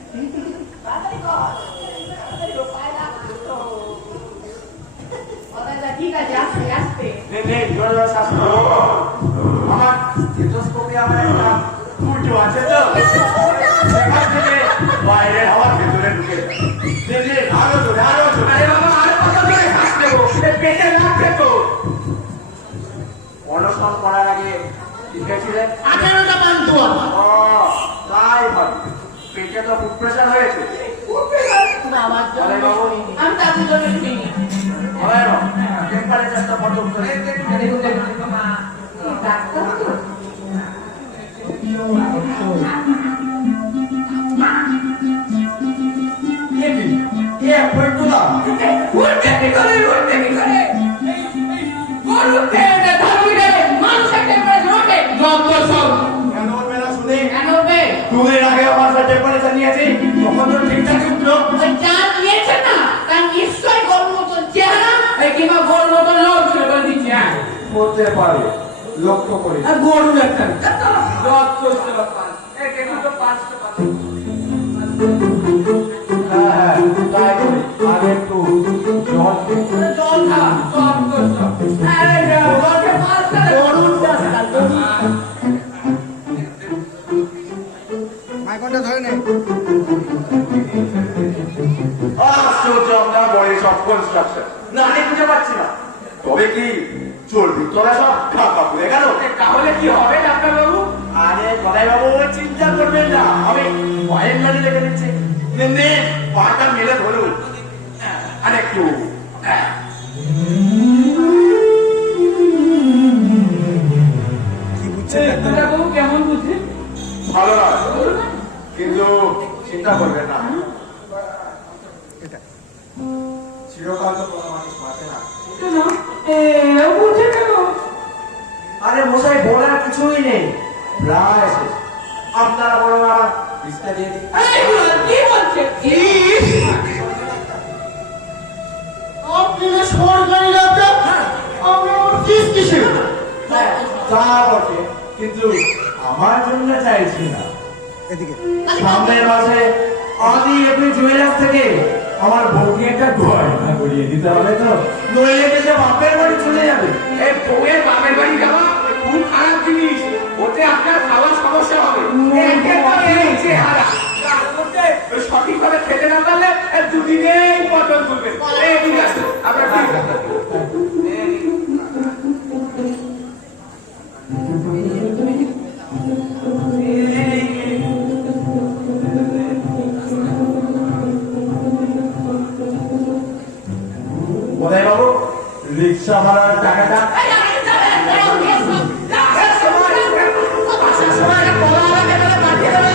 ঠিক আছে, আস্তে আস্তে। নেই জোরে জোরে শ্বাস নাও। আমার স্টেথোস্কোপে আমার একটা ফুটো আছে তো, সেখান থেকে বাইরের হাওয়া ভেতরে ঢুকে যায়। আরো জোরে আরো জোরে। আরে বাবা আর কত করে শ্বাস নেবো পেটে লাগবে তো অনশন করার আগে লিখেছিলেন 18টা পান্তুয়া। তাই ভাবি পেটে তো ফুড প্রেশার হয়েছে। আমার আরে বাবু, আমি তার জন্য শুনি। আরে বাবু, টেম্পারেচারটা কত করে? দেখুন দেখুন ডাক্তার তো উঠতে কি করে গরুর টেম্পারেচার ধরুন মানুষের টেম্পারেচার ওঠে যত সব কেন উঠবে না শুনি? কেন হবে? দুদিন আগে আমার সাথে টেম্পারেচার নিয়েছি, তখন তো ঠিকঠাক উঠলো। ওই যা নিয়েছে না তার নিশ্চয়ই গরুর মতন চেহারা কিংবা গরুর মতন লোক ছিল বলে দিচ্ছি। হ্যাঁ হতে পারে, লক্ষ্য করি। আর গরু একটা যত সব এই দেখুন তো পাঁচটা হ্যাঁ হ্যাঁ তাই করি। আর একটু জল খেয়ে। জল খাওয়া যত সব আরে গরুকে পাঁচটা গরুর ডাক্তার, গরুর। আশ্চর্য, আমরা বড় সব কনস্ট্রাকশন না, আমি বুঝে পাচ্ছি না। তবে কি চলবি তোরা সব খাপা খুলে গেল? তাহলে কি হবে ডাক্তার বাবু? আরে গদাই বাবু চিন্তা করবেন না, আমি ভয়ের মেলে রেখে দিচ্ছি। নে পাটা মেলে ধরুন আর একটু। ডাক্তার বাবু কেমন বুঝে? ভালো না, কিন্তু চিন্তা করবেন না, চিরকাল তো কোনো মানুষ বাঁচে না। কেন বুঝে কেন? আরে মশাই বলার কিছুই নেই, প্রায় শেষ। আপনারা বড় আমার রিস্তা দিয়ে দিন। কি বলছে? আপনি যে সরকারি ডাক্তার, আপনি আমার ফিস কিসে? হ্যাঁ তা বটে, কিন্তু আমার জন্য চাইছি না। সামনের মাসে আমি এমনি জুয়েলার্স থেকে আমার বউকে একটা গয়না করিয়ে দিতে হবে তো, নইলে কিন্তু বাপের বাড়ি চলে যাবে। এই বউয়ের বাপের বাড়ি যাওয়া খুব খারাপ জিনিস, ওতে আপনার খাওয়ার সমস্যা হবে। এই চেহারা তার মধ্যে সঠিকভাবে খেতে না পারলে দুদিনেই পতন করবে। এই ঠিক আছে আপনার ঠিক আছে। আমার টাকাটা এই আমি যাবে লাস্টের সময় পাশের সময় একটা কলা আমাকে বলে পাঠিয়ে দেবে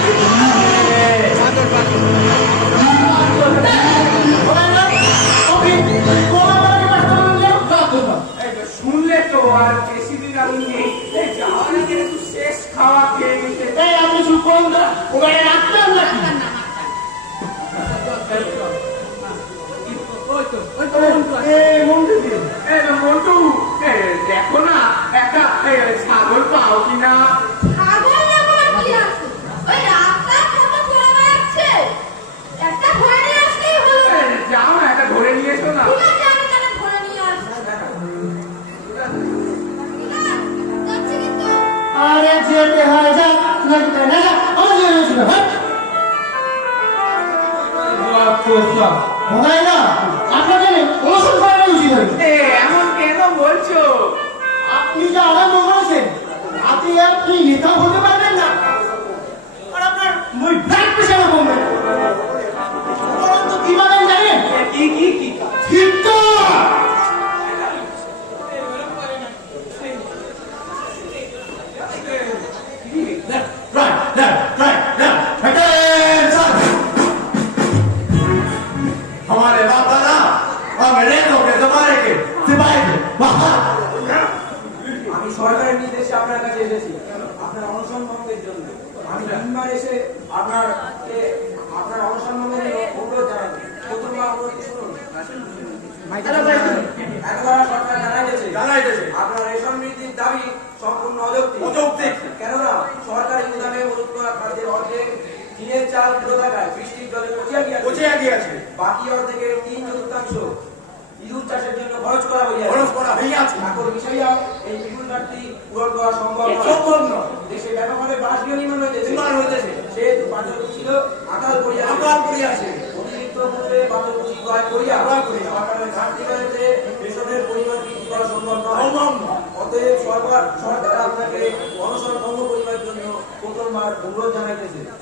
শুনলে তো আর বেশি দিন আমি নেই যাওয়ার আগে একটু শেষ খাওয়া খেয়ে নিতে আপনি চুপ করুন তো, ওখানে রাখতেন নাকি? মন্টু দেখো না একটা ছাগল পাও কিনা ছাগল আবার কি আছে? ওই রাস্তায় কত ঘোড়া বেড়াচ্ছে। একটা ধরে নিয়ে আসলেই হলো। যাও না একটা ধরে নিয়ে এসো না ঠিক আছে, আমি তাহলে ধরে নিয়ে আসবো। যাচ্ছে কিন্তু। আরে যেতে হয় যা, নাকি তাই না? আমার জন্য ছিল, হ্যাঁ? বোধহয় না, আপনাকে অনুসরণ করাটাই উচিত হয়েছে। এমন কেন বলছো আপনি যা আরম্ভ করেছেন, তাতে আপনি নেতা হতে পারবেন না। আর আপনার ওই ব্লাড প্রেশারও কমবে না। বরঞ্চ কি পাবেন জানেন? কি কি কি ঠিকটা! हमारे बाप दादा और मेरे लोग तुम्हारे के सिपाही थे আমি সরকারের নির্দেশে আপনার কাছে এসেছি আপনার অনশন ভঙ্গের জন্য আমি তিনবার এসে আপনার অনশন ভঙ্গের অনুরোধ জানাচ্ছি প্রথমবার অনুরোধ শুনুন একবার সরকার জানাইতেছে আপনার রেশন বৃদ্ধির দাবি সম্পূর্ণ অযৌক্তিক কেননা সরকারি গুদামে মজুত করা খাদ্যের অর্ধেক টিনের চাল কিলো টাকায় বৃষ্টির জলে পচিয়া গিয়াছে বাকি অর্ধেকের 3/4 ইঁদুর চাষের জন্য খরচ করা হইয়াছে এখন বিষয়টা এই বিপুল ঘাটতি পূরণ করা সম্ভব নয় দেশে ব্যাপকভাবে বাসগৃহ নির্মাণ হইতেছে সেহেতু পাচক ছিল আকাল করিয়াছে অতিরিক্ত মূল্যে পাচক পুঁজি ক্রয় করিয়া সরকারের ঘাটতি বাড়িতে রেশনের পরিমাণ বৃদ্ধি করা সম্ভব নয় অতএব সরকার আপনাকে অনশন ভঙ্গ করিবার জন্য প্রথমবার অনুরোধ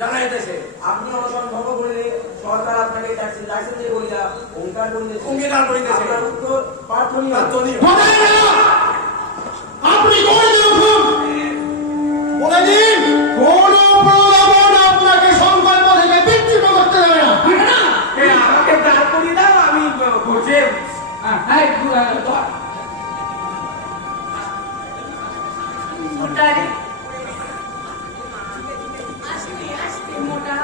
জানাইতেছে আপনি অনশন ভঙ্গ করিলে সরকার আপনাকে ট্যাক্সি লাইসেন্স দিয়ে বলিয়া অঙ্গীকার করিতেছে আপনার উত্তর প্রার্থনীয় বোধহয় না! আপনি করে দিন উঠুন! বলে দিন, কোনো প্রলোভন আপনাকে সংকল্প থেকে বিচ্যুত করতে দেবে না। আমাকে দাঁড় করিয়ে দাও আমি বুঝে এই ধর মোটাই আসতে মোটা।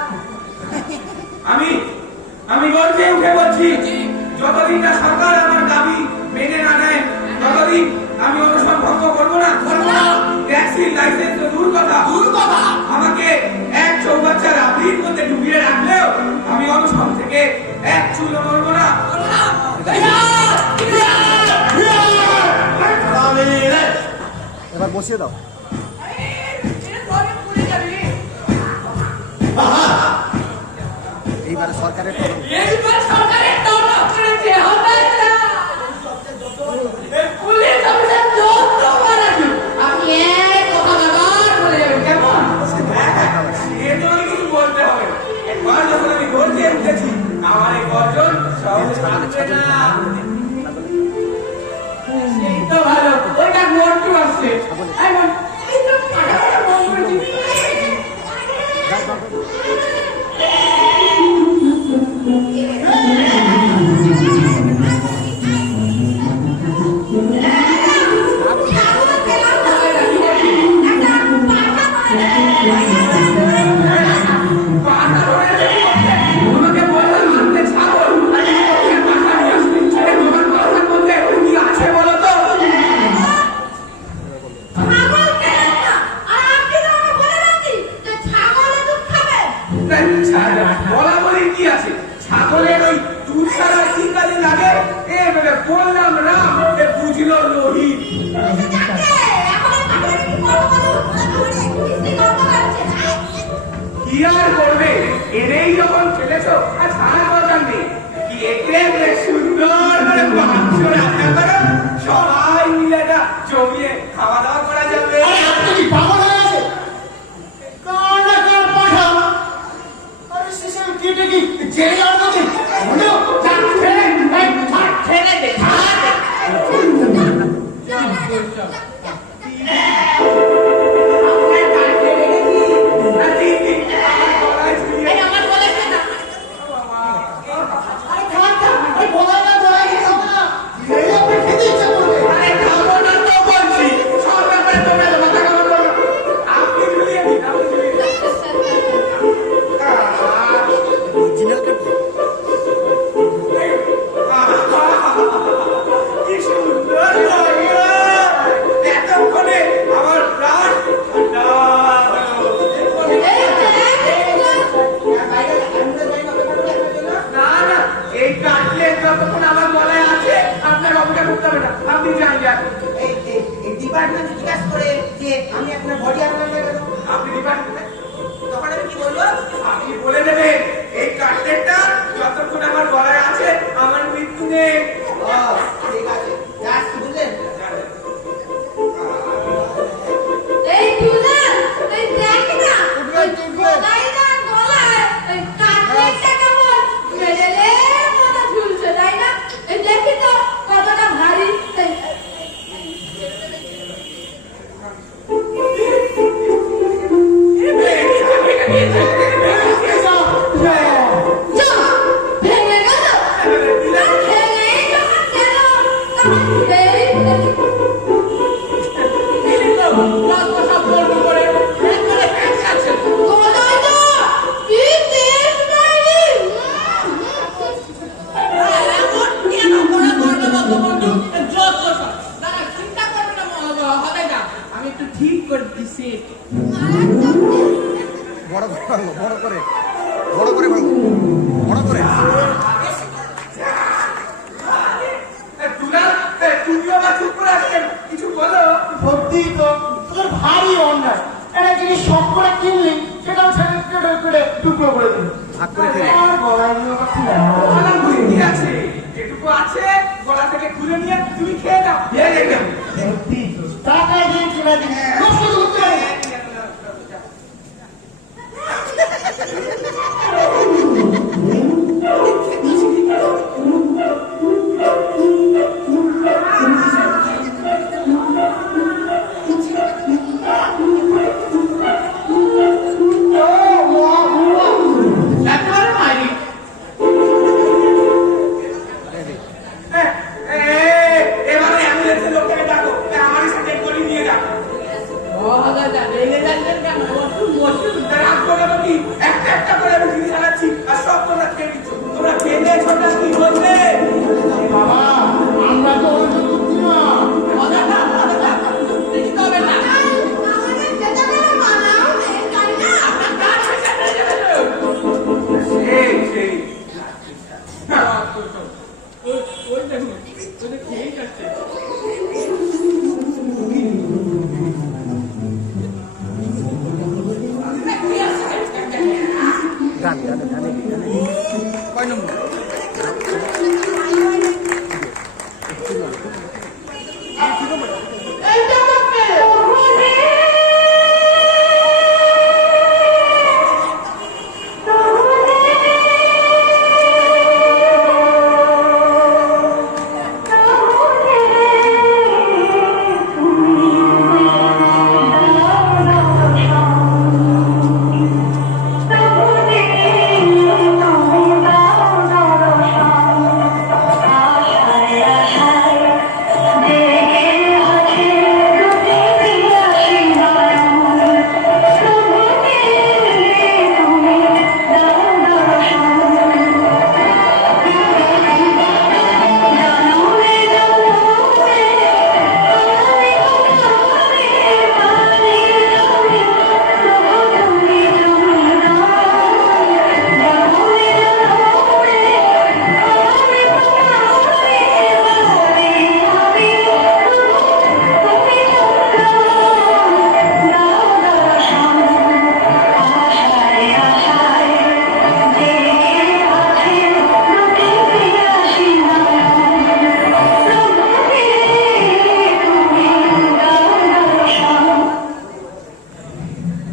আমি গর্জে উঠে বলছি যতদিন না সরকার আমার দাবি মেনে না নেয় ততদিন আমি অনশন ভঙ্গ করবো না ট্যাক্সির লাইসেন্স তো দূর কথা আমাকে এক চৌবাচ্চার আবৃত মধ্যে ডুবিয়ে রাখলেও আমি অনশন থেকে এক চুলো নড়বো না এবার বসিয়ে দাও এইবারে সরকারের এইবার সরকারের তরফ করেছে হবে না পুলিশ অফিসার যত মারানি আপনি এক কথা ব্যবহার বলে যাবেন কেমন এ তো আমি কিছু বলতে হবে এবার যখন আমি গর্জে উঠেছি আমার এই গর্জন সহজে থাকবে না সেই তো ভালো ওইটা মন্টু আসছে এই মন এই তো ফাটা মন করেছি তোমাকে বললাম আনতে ছাগল আর তুমি পাখা নিয়ে আসতে তোমার মাথার মধ্যে কি আছে বলো তো ছাগল কেন না? আর আপনি তো আমাকে বলে যাচ্ছি যে ছাগলে দুধ খাবে। বলা বলি কি আছে ছাগলের ওই দুধ ছাড়া কি কাজে লাগে বললাম রাম বুঝলো রোহিত যাকে এখন এই পাখিটাকে কি করবো বলুন? আমার একটু ইস্ত্রি করতে পারছে না। কি আর করবে এনেই যখন ফেলেছো আর ছাড়া দরকার নেই কি একলে সুন্দর করে মাংস রান্না করো সবাই মিলে এটা জমিয়ে খাওয়া দাওয়া করা যাবে আরে আপনি কি পাগল হয়ে গেছে? কার না কার পাঠা? আরে শেষে কেটে কি জেলে যাওয়ার মধ্যে? হলো? ছাড়, ছেড়ে, এই, ছাড়, ছেড়ে দে, ছাড়। কাটলেট যতক্ষণ আমার গলায় আছে আপনার অপেক্ষা করতে হবে না, আপনি যান যান। এই ডিপার্টমেন্ট জিজ্ঞাসা করে যে আমি আপনার বডি আপনার নেবেন, আপনি ডিপার্টমেন্টে তখন আমি কি বলবো? আপনি বলে দেবেন এই কাটলেটটা যতক্ষণ আমার গলায় আছে আমার মৃত্যু নেই। ঠিক আছে, যাচ্ছি বুঝলেন? এই দুলাল, এই দেখ না, ওই গলায় না গলায়, এই কাটলেটটা কেমন মেডেলের মতো ঝুলছে, তাই না? এই দেখি তো কতটা ভারী। যা, ভেঙে গেল। ভেঙেই যখন গেল, তখন খেয়েই ফেলেছি। সব গল্প করে একবারে ফেঁসে আছে। গলায় না, কি তেজ বাইরে। এমন কেন করে করবে বঙ্গবন্ধু? যত সব দাঁড়া, চিন্তা করবে না, হবে না, আমি একটু ঠিক করে দিচ্ছি। বড় করে ভাঙো, বড় করে ভাঙো, বড় করে। দুলাল, তুমিও আবার চুপ করে আসছেন, কিছু বলো। সত্যি তো তোর ভারী অন্যায়। একটা জিনিস শখ করে কিনলি, সেটাও ছেড়ে কেটে কেটে টুকরো করে দিলি। ভাগ করে খেলে। আর গলায় নিয়ে কথা না। গলা খুলে কি আছে, যেটুকু আছে গলা থেকে খুলে নিয়ে তুমি খেয়ে নাও। খেয়ে দেখবে সত্যি তো, টাকা দিয়ে কিনে দিলি, নষ্ট করতে হবে। একবারে মারি। এবারে অ্যাম্বুলেন্সের লোকটাকে ডাকো, আমারই সাথে করে নিয়ে যাও। হবে না, রেগে যাচ্ছেন কেন? ওষুধ ওষুধ রাগ করবো কি, একটা একটা করে আমি জিনিস আনাচ্ছি আর সব তোমরা খেয়ে নিচ্ছ। তোমরা খেয়ে নিয়েছো না কি বললে? বাবা, আমরা তো ওরকম বুদ্ধি না। হবে না, কিছু হবে না। আমাদের যেতে গেলে মানাও নেই, তাই না? সেই সেই ওই দেখুন, ওই খেয়েই যাচ্ছে। গানে কয় নম্বর? এইটা করতে।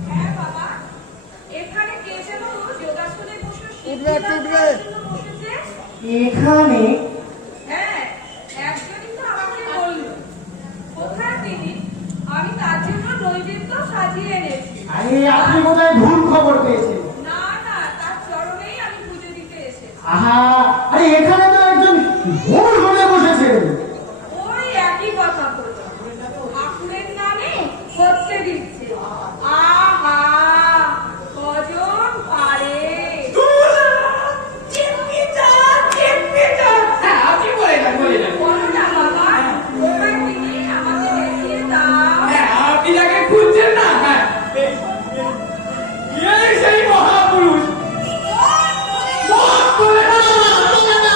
হ্যাঁ বাবা, এখানে কে যেন যোগাসনে বসে উঠবে, একটু উঠবে। বসেছে? এখানে হ্যাঁ, একজনই তো আমাকে বলল। কোথায় তিনি? আমি তার জন্য নৈবেদ্য সাজিয়ে এনেছি। আরে আপনি বোধহয় ভুল খবর পেয়েছেন। না না, তার চরণেই আমি পুজো দিতে এসেছি। আহা, আরে এখানে তো একজন ভুল হলে বসেছেন। ওই একই কথা বলল। ঠাকুরের নামে করতে দিচ্ছে। আহা, কজন পারে। হ্যাঁ, আপনি বলে যান, বলে যান। বলো না বাবা, কোথায় তিনি আমাকে দেখিয়ে দাও। হ্যাঁ, আপনি যাকে খুঁজছেন না, হ্যাঁ, এই সেই মহাপুরুষ। বলে না, বলে না, বলে না।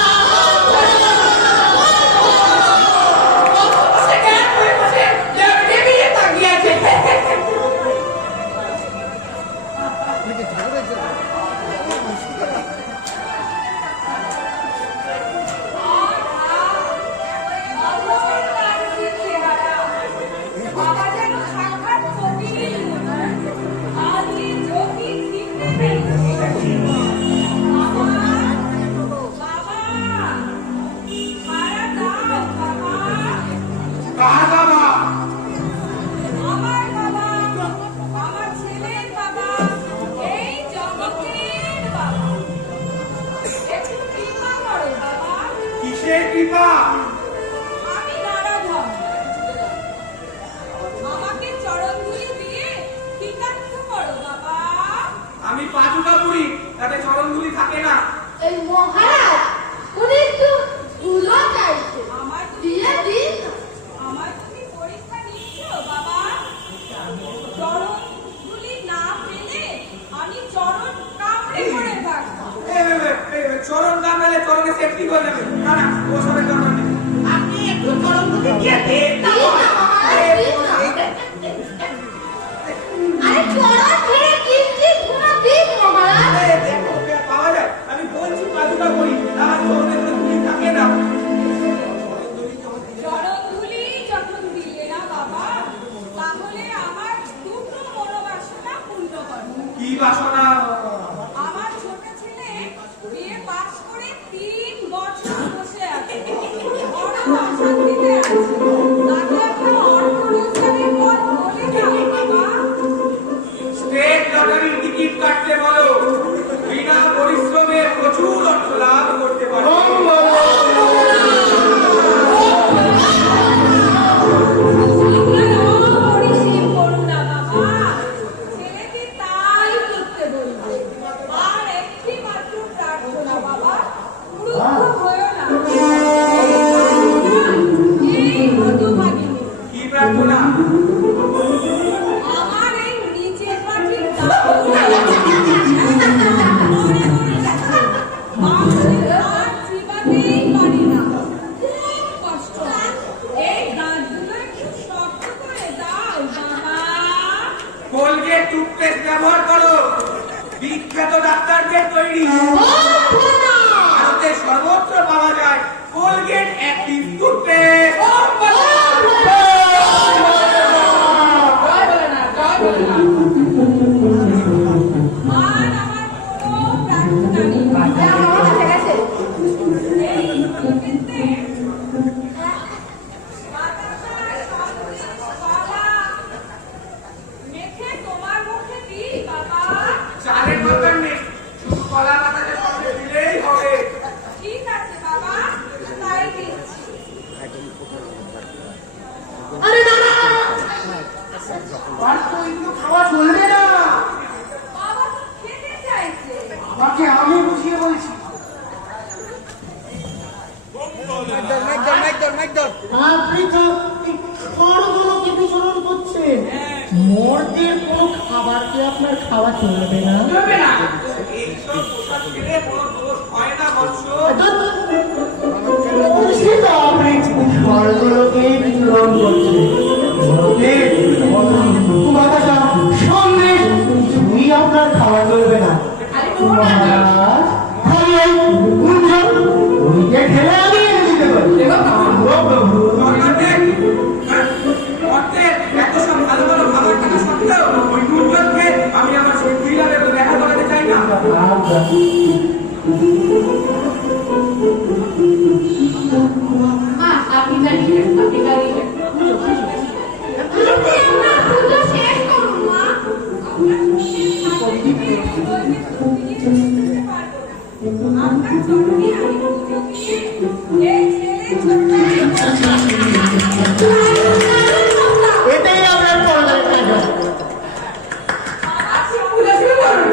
দেবিকা আমি নারাধম। আমাকে চরণ ধুলি দিয়ে কৃতার্থ করো বাবা। আমি পাঁচুকা পুরি, তাতে চরণধুলি থাকে না। এই মহারাজ উনি একটু ধুলো চাইছে আমার দিয়ে দিন আমার তুমি পরীক্ষা নিচ্ছ বাবা। চরণ ধুলি না পেলে আমি চরণ কামড়ে করে থাকবো। চরণ কামড়ালে চরণে সেফটি হয়ে যাবে। না না, ওসবের দরকার নেই। আপনি একটু চরণ ধুলি দিয়ে দিন না আরে চরণ ধরে কিঞ্চিত ধুলো দিন মহারাজ দেখো, পাওয়া যায়। আমি বলছি পাঁচুকা পুরি, তার চরণে ধুলি থাকে না। চরণ ধুলি যখন দিলে না বাবা, তাহলে আমার দুটো মনোবাসনা পূর্ণ করো। কি বাসনা? আমার ছোট ছেলে বিয়ে পাস করে 3 বছর বসে আছে, বড় অশান্তিতে আছে। তাকে একটা অর্থ রোজগারের পথ বলে দাও বাবা। স্টেট লটারির টিকিট কাটতে বলো। বিনা পরিশ্রমে প্রচুর অর্থ লাভ করতে পারো। আপনারা পরিশ্রম করুন না বাবা, ছেলেটি তাই করতে বলবে। আর একটি মাত্র প্রার্থনা বাবা, ক্রুদ্ধ হয়ো না। এই হতভাগিনী কি প্রার্থনা? আমার এই নিচের পাটির দাঁতগুলো আর চিবাতেই পারি না, খুব কষ্ট হয়। এই দাঁতগুলো একটু শক্ত করে দাও বাবা। কোলগেট টুথপেস্ট ব্যবহার করো। বিখ্যাত ডাক্তারদের তৈরি। ভারতে সর্বত্র পাওয়া যায় কোলগেট অ্যাক্টিভ টুথপেস্ট। আর আমার কোনো প্রার্থনা নেই। আমার কাছে গেছে এই টুথপেস্টে বাতাসা, সন্দেশ, কলা মেখে তোমার মুখে দিই বাবা। চালের দরকার নেই, শুধু কলা পাতাকে সঙ্গে দিলেই হবে। ঠিক আছে বাবা, তাই দিচ্ছি। আরে না না আর তো এগুলো খাওয়া চলবে না। বাবা তো খেতে চাইছে। আমাকে আমি বুঝিয়ে বলছি। আপনি তো এই খড়গুলোকে বিচরণ করছেন। মর্দের কোনো খাবার কি আপনার খাওয়া চলবে না? চলবে না। এইসব পোশাক খেলে কোনো দোষ হয় না বৎস। সেটা আপনি খড়গুলোকে বিচরণ করছেন। মর্দের বাতাসা, সন্দেশ কিছুই আপনার খাওয়া চলবে না। মহারাজ, খালি ওই গুঞ্জন, ওইটা খেলে আমি এনে দিতে পারি। ও প্রভু, অর্থের এত সব ভালো ভালো খাবার থাকা সত্ত্বেও ওই দুর্যোগকে আমি আমার সেই ক্রীড়াদের দেখা করাতে চাই না। মা আপনি দাঁড়িয়ে আপনি দাঁড়িয়ে আপনার পুজো শেষ করুন মা আপনার চরণে আমি পুজো দিয়ে এই ছেলে ছোট্ট এটাই আপনার কল্যাণের কাজ হবে। আপনি পুজো শুরু করুন।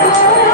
Thank you.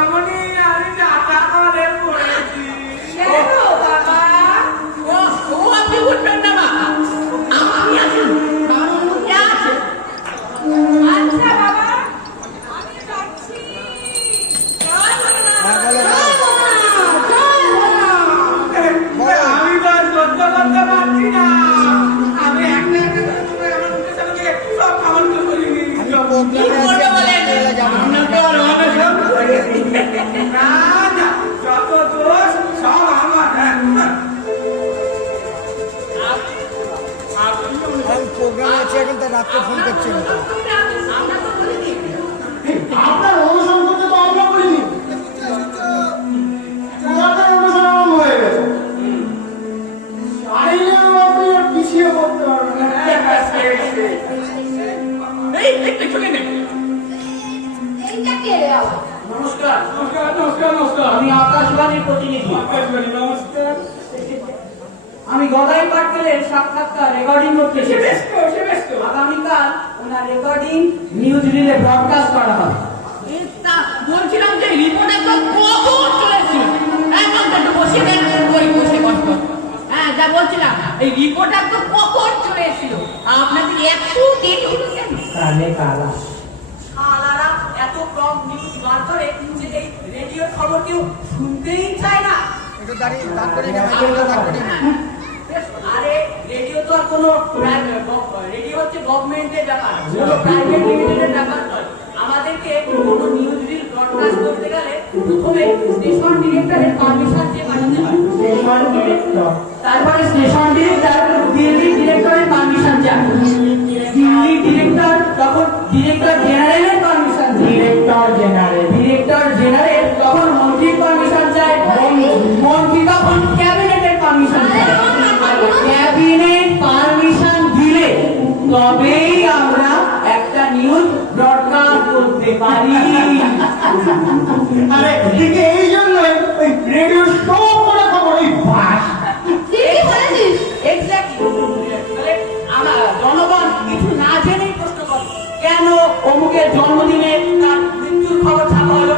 রমণী আমি টাকা করে পড়েছি। কেন বাবা? ও আপনি উঠবেন না মা, আপনি আছেন, কারণ মধ্যে আছে। আচ্ছা বাবা, আমি যাচ্ছি। আমি তো আর সহ্য করতে পারছি না। আমি একটা একটা করে আমার মুখের সামনে সব খাবারগুলো বলিনি। কি করবে বলেন? আপনাকে আর অনশন করে দিই। না না, যত দোষ সব আমার। আমি প্রোগ্রামে আছি এখন, তাই রাত্রে ফোন করছেন তো। আমরা তো বলিনি। আপনার অনুসরণ করতে তো আমরা বলিনি। আপনার অনুসরণ হয়ে গেছে। চাইলেও আপনি আর পিছিয়ে পড়তে পারবেন না। এই চলে নেই। এইটা কে রে আবার? নমস্কার, নমস্কার নমস্কার নমস্কার। আমি আকাশবাণীর প্রতিনিধি। নমস্কার। আমি গদাই পাটকেলের সাক্ষাৎকার রেকর্ডিং করতে সে এসেছি। বেশ তো, সে বেশ তো। আগামীকাল ওনার রেকর্ডিং নিউজ রিলে ব্রডকাস্ট করা হবে। বলছিলাম যে রিপোর্টে তো কখন চলেছিল, এখন তো একটু বসে দেন, ওই বসে কষ্ট। হ্যাঁ, যা বলছিলাম, এই রিপোর্টার তো কখন চলে এসেছিল, আপনাকে একটু দেরি হলো কেন? কানে কালা শালারা এত কম নিউজ বার করে যে এই রেডিওর খবর কেউ শুনতেই চায় না। একটু দাঁড়িয়ে দাঁড় করিয়ে নেবেন, দাঁড় করিয়ে নেবেন। আরে রেডিও তো আর কোনো রেডিও হচ্ছে গভর্নমেন্টের ব্যাপার, কোনো প্রাইভেট লিমিটেডের ব্যাপার নয়। আমাদেরকে কোনো নিউজ রিল ব্রডকাস্ট করতে গেলে প্রথমে স্টেশন ডিরেক্টরের পারমিশন চেয়ে পাঠাতে হয়। স্টেশন ডিরেক্টর, তারপরে স্টেশন ডিরেক্টর দিল্লি ডিরেক্টরের পারমিশন চায়। দিল্লি ডিরেক্টর তখন ডিরেক্টর জেনারেলের পারমিশন, ডিরেক্টর জেনারেল তখন মন্ত্রীর পারমিশন চায়, মন্ত্রী তখন ক্যাবিনেটের পারমিশন চায়। ক্যাবিনেট পারমিশন দিলে তবেই আমরা একটা নিউজ ব্রডকাস্ট করতে পারি। আরে এদিকে এই জন্যই ওই রেডিও সব করা খবর ওই বাস। ঠিকই বলেছিস। এক্স্যাক্টলি। আমরা জনগণ কিছু না জেনেই প্রশ্ন করে, কেন অমুকের জন্মদিনে তার মৃত্যুর খবর ছাপা হলো?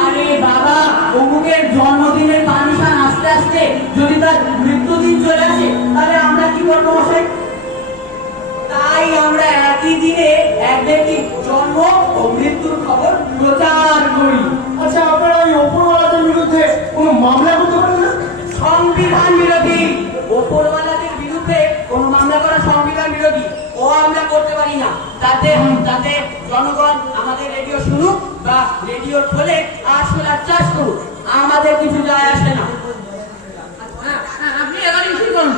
আরে বাবা, অমুকের জন্মদিনের পারমিশন আস্তে আস্তে যদি তার মৃত্যুদিন চলে আসে, তাহলে আমরা কি করবো মশাই? তাই আমরা একই দিনে এক ব্যক্তির জন্ম ও মৃত্যুর খবর প্রচার করি। আচ্ছা, আপনারা ওই ওপরওয়ালাদের বিরুদ্ধে কোনো মামলা করতে পারেন না? সংবিধান বিরোধী, ওপরওয়ালাদের বিরুদ্ধে কোনো মামলা করা সংবিধান বিরোধী, ও আমরা করতে পারি না। যাতে জনগণ আমাদের রেডিও শুনুক বা রেডিও খোলে আর শোনার চাষ করুক, আমাদের কিছু যায় আসে না। আপনি রেকর্ডিং শুরু করুন।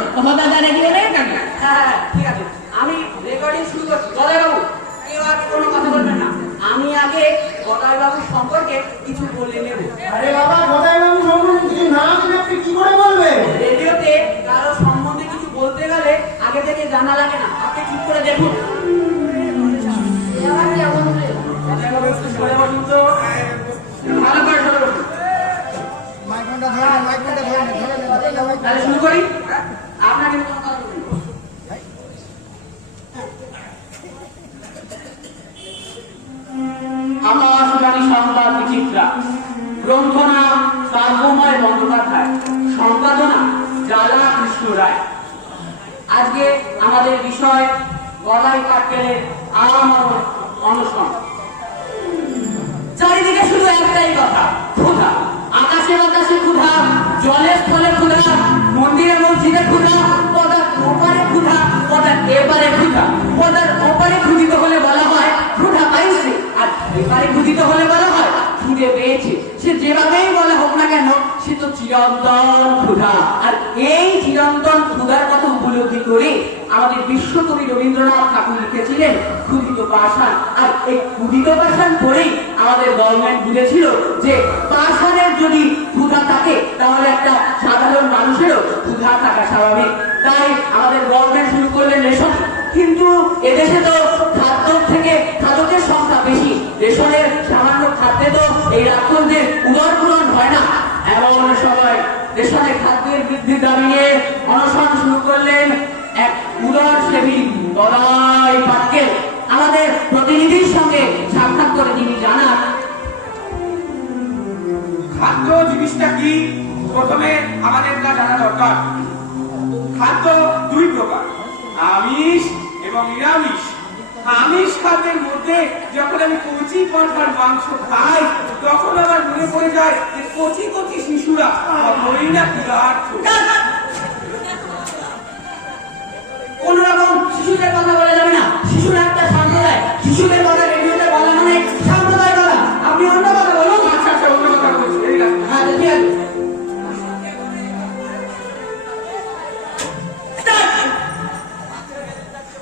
রেডিও নেই কেন? হ্যাঁ, ঠিক আছে, আমি রেকর্ডিং শুরু করছি। গদাইবাবু, কেউ আগে কোনো কথা বলবেন না। আমি আগে গদাইবাবুর সম্পর্কে কিছু বলে নেব। আরে বাবা, গদাইবাবু সম্পর্কে কিছু না জানলে আপনি কি করে বলবেন? রেডিওতে কারো সম্বন্ধে কিছু বলতে গেলে আগে থেকে জানা লাগে না। আপনি চুপ করে দেখুন। এবার কেমন রে? গদাইবাবু একটু সরে বসুন তো। ভালো করে সরে বসুন। মাইক্রোফোনটা ধরে নেন, মাইক্রোফোনটা ধরে নেন, ধরে নেন, ধরে নেন। তাহলে শুরু করি। আপনাকে কোনো কথা বলবেন না। আকাশবাণী সংবাদ বিচিত্রা, গ্রন্থনা কাব্যময় বন্দ্যোপাধ্যায়, সম্পাদনা জ্বালা কৃষ্ণ রায়। আজকে আমাদের বিষয় গদাই পাটকেলের আরামর অনশন। চারিদিকে শুধু একটাই কথা, ক্ষুধা। আকাশে বাতাসে ক্ষুধা, জলে স্থলে ক্ষুধা, মন্দিরে মসজিদে ক্ষুধা, পদার ওপারে ক্ষুধা, পদার এপারে ক্ষুধা। পদার ওপারে ক্ষুধিত হলে বলা হয় ক্ষুধা পাইছে, আর এপারে ক্ষুধিত হলে বলা হয় খিদে পেয়েছে। সে যেভাবেই বলা হোক না কেন, সে তো চিরন্তন ক্ষুধা। আর এই চিরন্তন ক্ষুধার কথা উপলব্ধি করে আমাদের বিশ্বকবি রবীন্দ্রনাথ ঠাকুর লিখেছিলেন ক্ষুধিত পাষাণ। আর এই ক্ষুধিত পাষাণ পড়েই আমাদের গভর্নমেন্ট বুঝেছিল যে পাষাণের যদি ক্ষুধা থাকে তাহলে একটা সাধারণ মানুষেরও ক্ষুধা থাকা স্বাভাবিক। তাই আমাদের গভর্নমেন্ট শুরু করলেন রেশন। কিন্তু এদেশে তো খাদ্যর থেকে খাদকের সংখ্যা বেশি। রেশনের সামান্য খাদ্যে তো এই রাক্ষসদের উদরপূরণ হয় না। এমন সময় রেশনে খাদ্যের বৃদ্ধির দাবি নিয়ে অনশন শুরু করলেন এক উদার সেবী গদাই পাটকেল। আমাদের প্রতিনিধির সঙ্গে সাক্ষাৎ করে তিনি জানান, খাদ্য জিনিসটা কি প্রথমে আমাদের না জানা দরকার। খাদ্য দুই প্রকার, আমিষ এবং নিরামিষ। আমিষ খাদ্যের মধ্যে যখন আমি কচি পাঁঠার মাংস খাই তখন আমার মনে পড়ে যায় যে কচি কচি শিশুরা হই না ক্ষুধার্ত। কোন রকম শিশুদের কথা বলা যাবে না। শিশুরা একটা সম্প্রদায়, শিশুদের কথা রেডিওতে বলা মানে সাম্প্রদায় কথা। আপনি অন্য কথা বলুন। আচ্ছা আচ্ছা, অন্য কথা বলছি, ঠিক আছে। হ্যাঁ ঠিক আছে।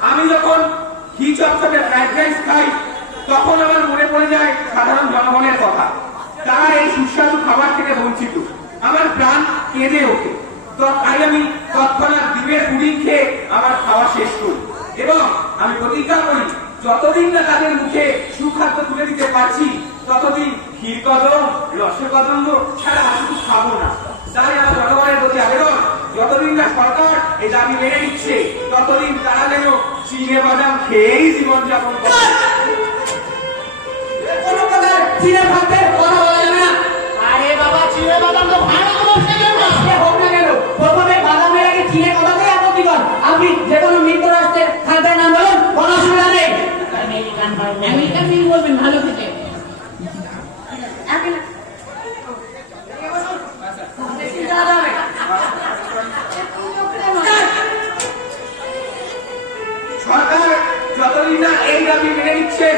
আমি যখন ঘি চটচটে ফ্রাইড রাইস খাই তখন আমার মনে পড়ে যায় সাধারণ জনগণের কথা। তারা এই সুস্বাদু খাবার থেকে বঞ্চিত, আমার প্রাণ কেঁদে ওঠে। তো তাই আমি তৎক্ষণাৎ ডিমের পুডিং খেয়ে আমার খাওয়া শেষ করি এবং আমি প্রতিজ্ঞা করি যতদিন না তাদের মুখে সুখাদ্য তুলে দিতে পারছি ততদিন ক্ষীর কদম রসে কদম্ব ছাড়া আর কিছু খাবো না। তাই আমার জনগণের প্রতি আবেদন, যতদিন না সরকার এই দাবি মেনে নিচ্ছে ততদিন তারা যেন চিনে বাদাম খেয়েই জীবনযাপন করে। কোন প্রকার চিনে খাদ্যের কথা বলা যাবে না। আরে বাবা, চিড়ে বাদাম তো ভালো কোনো সেজে না। সে হোক না কেন, প্রথমে বাদামের আগে চিনে কথাটাই আপত্তিকর। আপনি যে কোনো মিত্র রাষ্ট্রের খাদ্যের নাম বলুন, কোনো অসুবিধা নেই। আমেরিকান মিল বলবেন ভালো খেতে। সরকার যতদিন না এই দাবি মেনে নিচ্ছে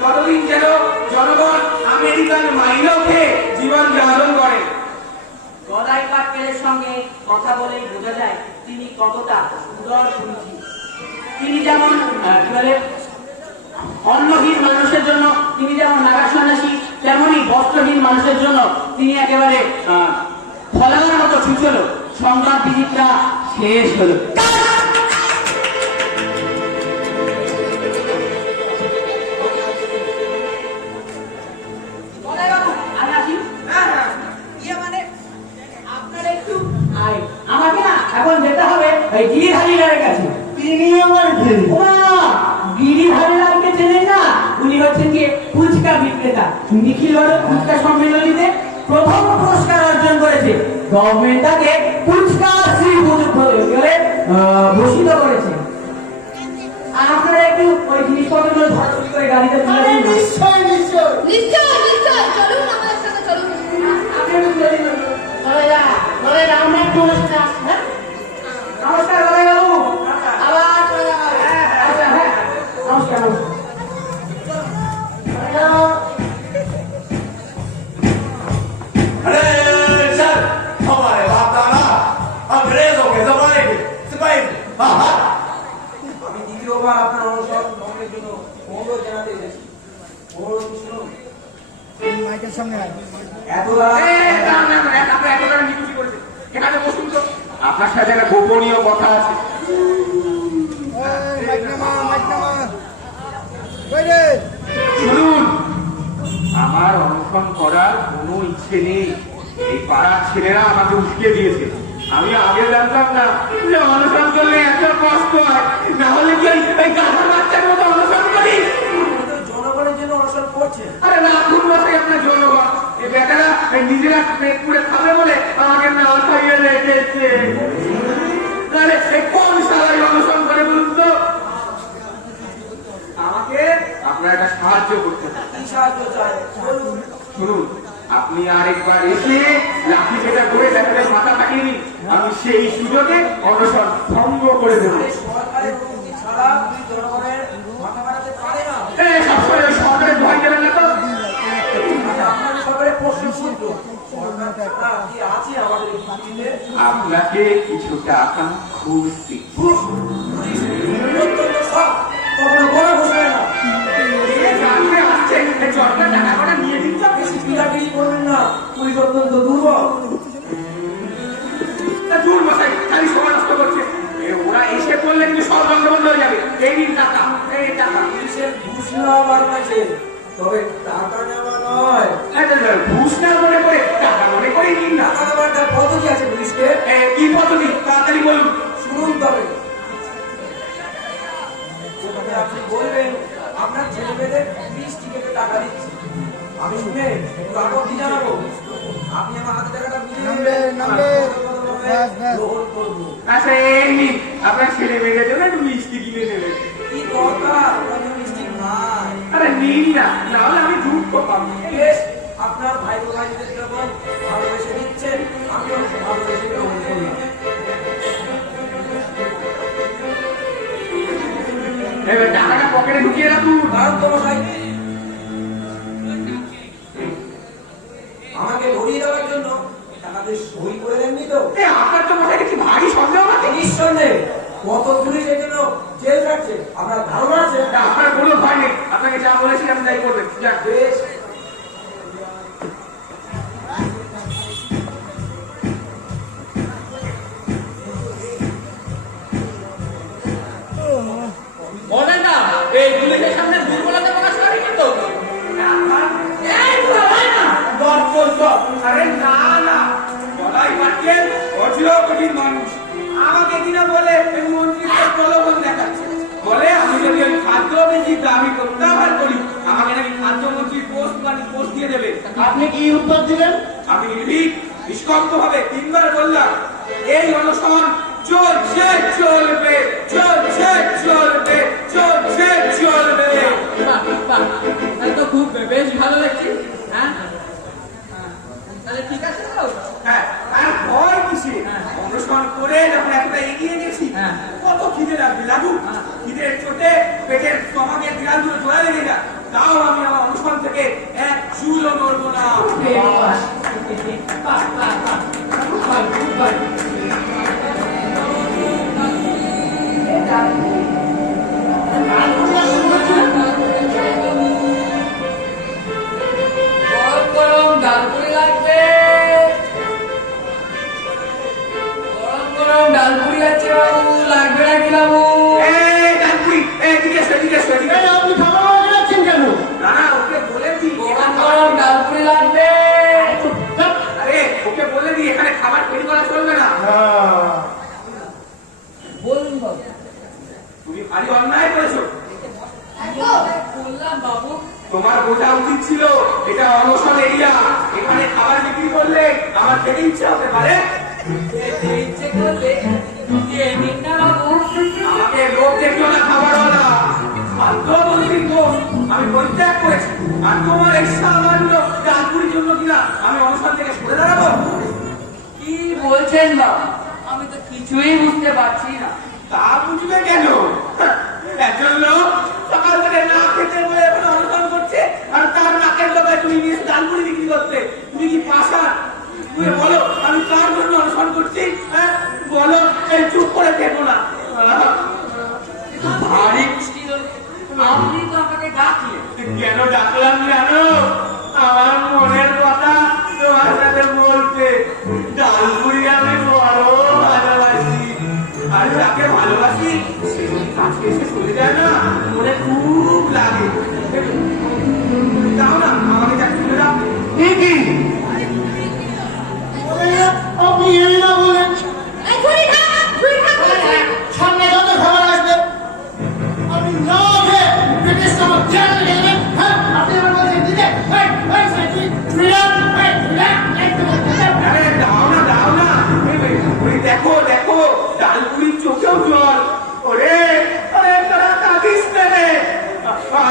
ততদিন যেন জনগণ আমেরিকান মাইনও খেয়ে জীবন যাপন করে। গদাই পাটকেলের সঙ্গে কথা বলেই বোঝা যায় তিনি কতটা উদারপন্থী। তিনি যেমন কি বলে অন্নহীন মানুষের জন্য তিনি যেমন নাগা সন্ন্যাসী, তেমনি বস্ত্রহীন মানুষের জন্য তিনি একেবারে ফলানোর মতো ছুটল। সংবাদ বিজিতটা শেষ হলো। আমাকে না এখন যেতে হবে ওই গিরিধারীলালের কাছে। তিনি আমার ছেলে। গিরিধারীলালকে চেনেন না? উনি হচ্ছেন কি ফুচকা বিক্রেতা। নিখিল ভারত ফুচকা সম্মেলনীতে প্রথম পুরস্কার অর্জন করেছে। গভর্নমেন্ট তাকে ফুচকা শ্রী ভূষিত করেছে। আপনারা একটু ওই জিনিসপত্রগুলো ধরাধরি করে গাড়িতে তুলে দিন না। নিশ্চয় নিশ্চয়। নিশ্চয় নিশ্চয়, চলুন আমাদের সাথে চলুন। আপনি একটু তুলে দিন। আমরা একটু অনুষ্ঠান আসছি, হ্যাঁ? নমস্কার গদাই বাবু। আবার আচ্ছা, হ্যাঁ নমস্কার নমস্কার। अरे सर, हमारे बाप दादा अंग्रेजों के जमाने के सिपाही थे। हाँ हाँ। আমি দ্বিতীয়বার আপনার অনুসরণ ভ্রমণের জন্য অনুরোধ জানাতে এসেছি। অনুরোধ শুনুন। মাইকের সামনে আয়। এত রাত আপনার এত টাকা নিকুচি করেছে, এখানে বসুন তো, আপনার সাথে একটা গোপনীয় কথা আছে। শুনুন, আমার অনশন করার কোনো ইচ্ছে নেই। এই পাড়ার ছেলেরা আমাকে উস্কে দিয়েছে। আমি আগে জানতাম না যে অনশন করলে এত কষ্ট হয়। না হলে কি এই গাধার বাচ্চার মতো অনশন করি? তো জনগণের জন্য অনুসরণ করছেন। আরে না, কোন মাসে আপনার জনগণ এই বেটারা নিজেরা পেট পুড়ে খাবে বলে আমাকে না খাইয়ে রেখেছে। তাহলে কোন সালাই অনশন করে বলুন তো? আমাকে আপনার একটা সাহায্য করতে হবে। কি সাহায্য চাই বলুন। শুনুন, আপনি আরেকবার এসে লাঠি পেটা করে দেখাতে মাথা কাটিয়ে, আমি সেই সুযোগে অনশন ভঙ্গ করে দেবো। সরকারের অনুমতি ছাড়া পুলিশ জনগণের মাথা কাটাতে পারে না। সবসময় সরকারের ভয় দেবেন না তো। আপনার সরকারের প্রশ্ন শুনতো সরকার ছাড়া কি আছে আমাদের এই পৃথিবীতে? আপনাকে কিছু টাকা খুঁজছি। অত্যন্ত সব কখনো বড় ঘোষণা না। জানতে আসছে সরকার টাকা কটা নিয়ে দিন তো। বেশি পিলাপিলি করবেন না, পুলিশ অত্যন্ত দুর্বল। দূর মশাই, খালি সময় নষ্ট করছে। ওরা এসে পড়লে কিন্তু সব বন্ধ বন্ধ হয়ে যাবে। এই দিন টাকা, এই টাকা। পুলিশের ঘুষ নেওয়া বার হয়েছে, তবে টাকা নেওয়া নয়। ঘুষ না মনে করে টাকা মনে করে নিন না। টাকা নেওয়ার একটা পদ্ধতি আছে পুলিশকে। কি পদ্ধতি তাড়াতাড়ি বলুন। শুনুন তবে যেভাবে আপনি বলবেন আপনার ছেলে মেয়েদের 20 টিকেটে টাকা দিচ্ছি, আমি শুনে একটু আপত্তি জানাবো। আপনি আমার হাতে টাকাটা বুঝিয়ে নামবে, নামবে। ব্যাস, ব্যাস। গ্রহণ করবো। আচ্ছা এই নিন, আপনার ছেলে মেয়েদের জন্য একটু মিষ্টি কিনে নেবেন। কি দরকার কোনো মিষ্টি নাই। আরে নিন না, নাহলে আমি দুঃখ পাবো। বেশ, আপনার ভাই ভাইদের যখন ভালোবেসে দিচ্ছেন আমিও ভালোবেসে গ্রহণ করলাম। এবার টাকাটা পকেটে ঢুকিয়ে রাখুন। কারণ তো মশাই আমাকে ধরিয়ে দেওয়ার জন্য টাকাতে সই করে দেননি তো? এ, আপনার তো মনে কি ভারী সন্দেহ আছে? নিঃসন্দেহে কত পুলিশের জন্য জেল থাকছে আপনার ধারণা আছে? না, আপনার কোনো ভয় নেই, আপনাকে যা বলেছি আপনি তাই করবেন। যাক। বেশ, বলেন না এই পুলিশের সামনে দুর্বলতা প্রকাশ করে কিন্তু এই পুরো ভাই না আরে না না, বলাই পাচ্ছেন অজয় কঠিন মানুষ। আমাকে কিনা বলে এই মন্ত্রীকে প্রলোভন দেখাচ্ছে, বলে আমি যদি ওই খাদ্যমন্ত্রীর দাবি প্রত্যাহার করি আমাকে নাকি খাদ্যমন্ত্রীর পোস্ট দিয়ে দেবে। আপনি কি উত্তর দিলেন? আমি নির্ভীক নিষ্কম্প ভাবে 3 বার বললাম এই অনশন চলছে চলবে, চলছে চলবে, চলছে চলবে। বাহ, বাহ, তাহলে তো খুব বেশ ভালো লাগছে। হ্যাঁ তাহলে ঠিক আছে তো। হ্যাঁ, আর ভয় কিসে? অনশন করে যখন এতটা এগিয়ে গেছি হ্যাঁ। কত খিদে লাগবে লাগুক। খিদের চোটে পেটের স্টমাকে বিড়াল দুটো জোড়া লেগে যায়, তাও আমি আমার অনশন থেকে এক চুলও নড়বো না। বাহ, বাহ, বাহ, খুব ভালো, খুব ভালো। গরম গরম ডালপুরি লাগবে, গরম গরম ডালপুরি আছে বাবু, লাগবে নাকি বাবু? এই ডাক্তারি, এদিকে এসো, এদিকে এসো, এদিকে এই, এসো। আপনি খাবার অর্ডার করেছেন কেন? না না, ওকে বলে দি গরম গরম ডালপুরি লাগবে। আরে ওকে বলে দি এখানে খাবার তৈরি করা চলবে না। বলুন বাবু। তুমি ভারী অন্যায় করেছো। বললাম বাবু। তোমার বোঝা উচিত ছিল এটা অনশন এরিয়া, এখানে খাবার বিক্রি করলে আমার খেতে ইচ্ছা হতে পারে। খেতে ইচ্ছে করলে দিয়ে দিন না বাবু। আমাকে লোক দেখলো না খাবারওয়ালা, খাদ্যমন্ত্রীর দোষ আমি পরিত্যাগ করেছি, আর তোমার এই সামান্য ডালপুরির জন্য কিনা আমি অনশন থেকে সরে দাঁড়াবো? কি বলছেন বাবু? আমি তো কিছুই বুঝতে পারছি না। তা বুঝবে কেন? একজন লোক সকাল থেকে না খেতে বলে এখন অনশন করছে, আর তার নাকের লোকে তুমি নিয়ে ডালপুরি বিক্রি করতে। তুমি কি পাশা? তুমি বলো আমি কার জন্য অনশন করছি? হ্যাঁ বলো, এই চুপ করে থেকো না। ভারী মুশকিল হলো। আপনি তো আমাকে ডাকলেন। কেন ডাকলাম জানো? আমার মনের কথা তোমার সাথে বলতে। ডালপুরি আমি বড় ভালোবাসি, আর যাকে ভালোবাসি সে যদি কাছে এসে চলে যায় না মনে খুব লাগে। দাও না আমাকে যা তুলে দাও। কি আপনি এই না বলেন এই ছুরি থাক, ছুরি থাক বলছি। সামনে যত খাবার আসবে আপনি না খেয়ে পেটের স্টমাক জ্যাম লেগে যাবে। হ্যাঁ, আপনি আমার বলছেন দিতে আরে দাও না ওই দেখো দেখো ডালপুরির চোখেও জল। ওরে আরে তোরা কাঁদিস না রে,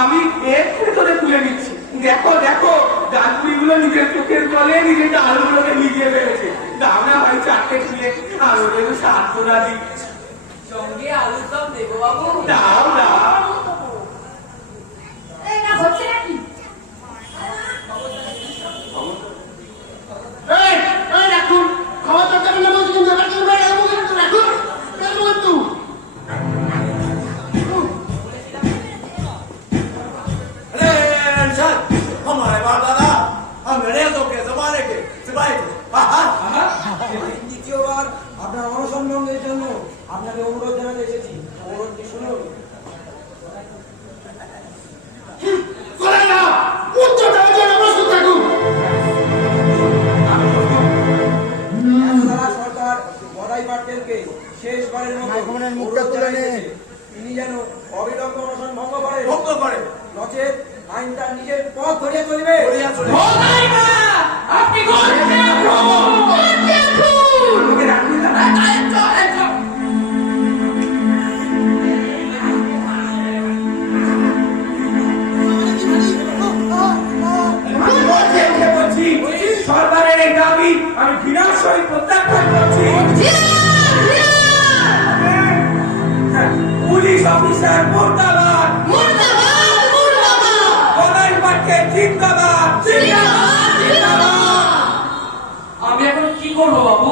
আমি এক্ষুনি তোদের তুলে নিচ্ছি। দেখো দেখো ডালপুরি গুলো নিজের চোখের জলে নিজের ডালগুলোকে ভিজিয়ে ফেলেছে। দাও না ভাই 4টে খুলে আর ওদের সান্ত্বনা দিই। সঙ্গে আলুর দম দেবো বাবু। দাও দাও। এই না হচ্ছে নাকি? এই রাখুন খাবার দরকার না বলছি, কিন্তু রাখুন রাখুন কিন্তু अरे सर, हमारे बाप दादा अंग्रेजों के जमाने के सिपाही थे। দ্বিতীয়বার আপনার অনশন ভঙ্গের জন্য আপনাকে অনুরোধ জানাতে এসেছি। অনুরোধটি শুনুন। করেন না, উত্তর দেওয়ার জন্য প্রস্তুত থাকুন। সারা সরকার বড়াই পাটেলকে শেষবারের মতো মাইক্রোফোনের মুখটা অনুরোধ তুলে নে। জানিয়েছে, তিনি যেন অবিলম্বে অনশন ভঙ্গ করেন, ভঙ্গ করে নচেত আইন তার নিজের পথ ধরিয়া চলিবে। বলিয়া চলে। ও নাই মা, আপনি কোন দাবি আমি ঘৃণার সহিত প্রত্যাখ্যান করছি। পুলিশ অফিসার মুর্দাবাদ, গদাই পাটকে জিন্দাবাদ। আমি এখন কি করবো বাবু?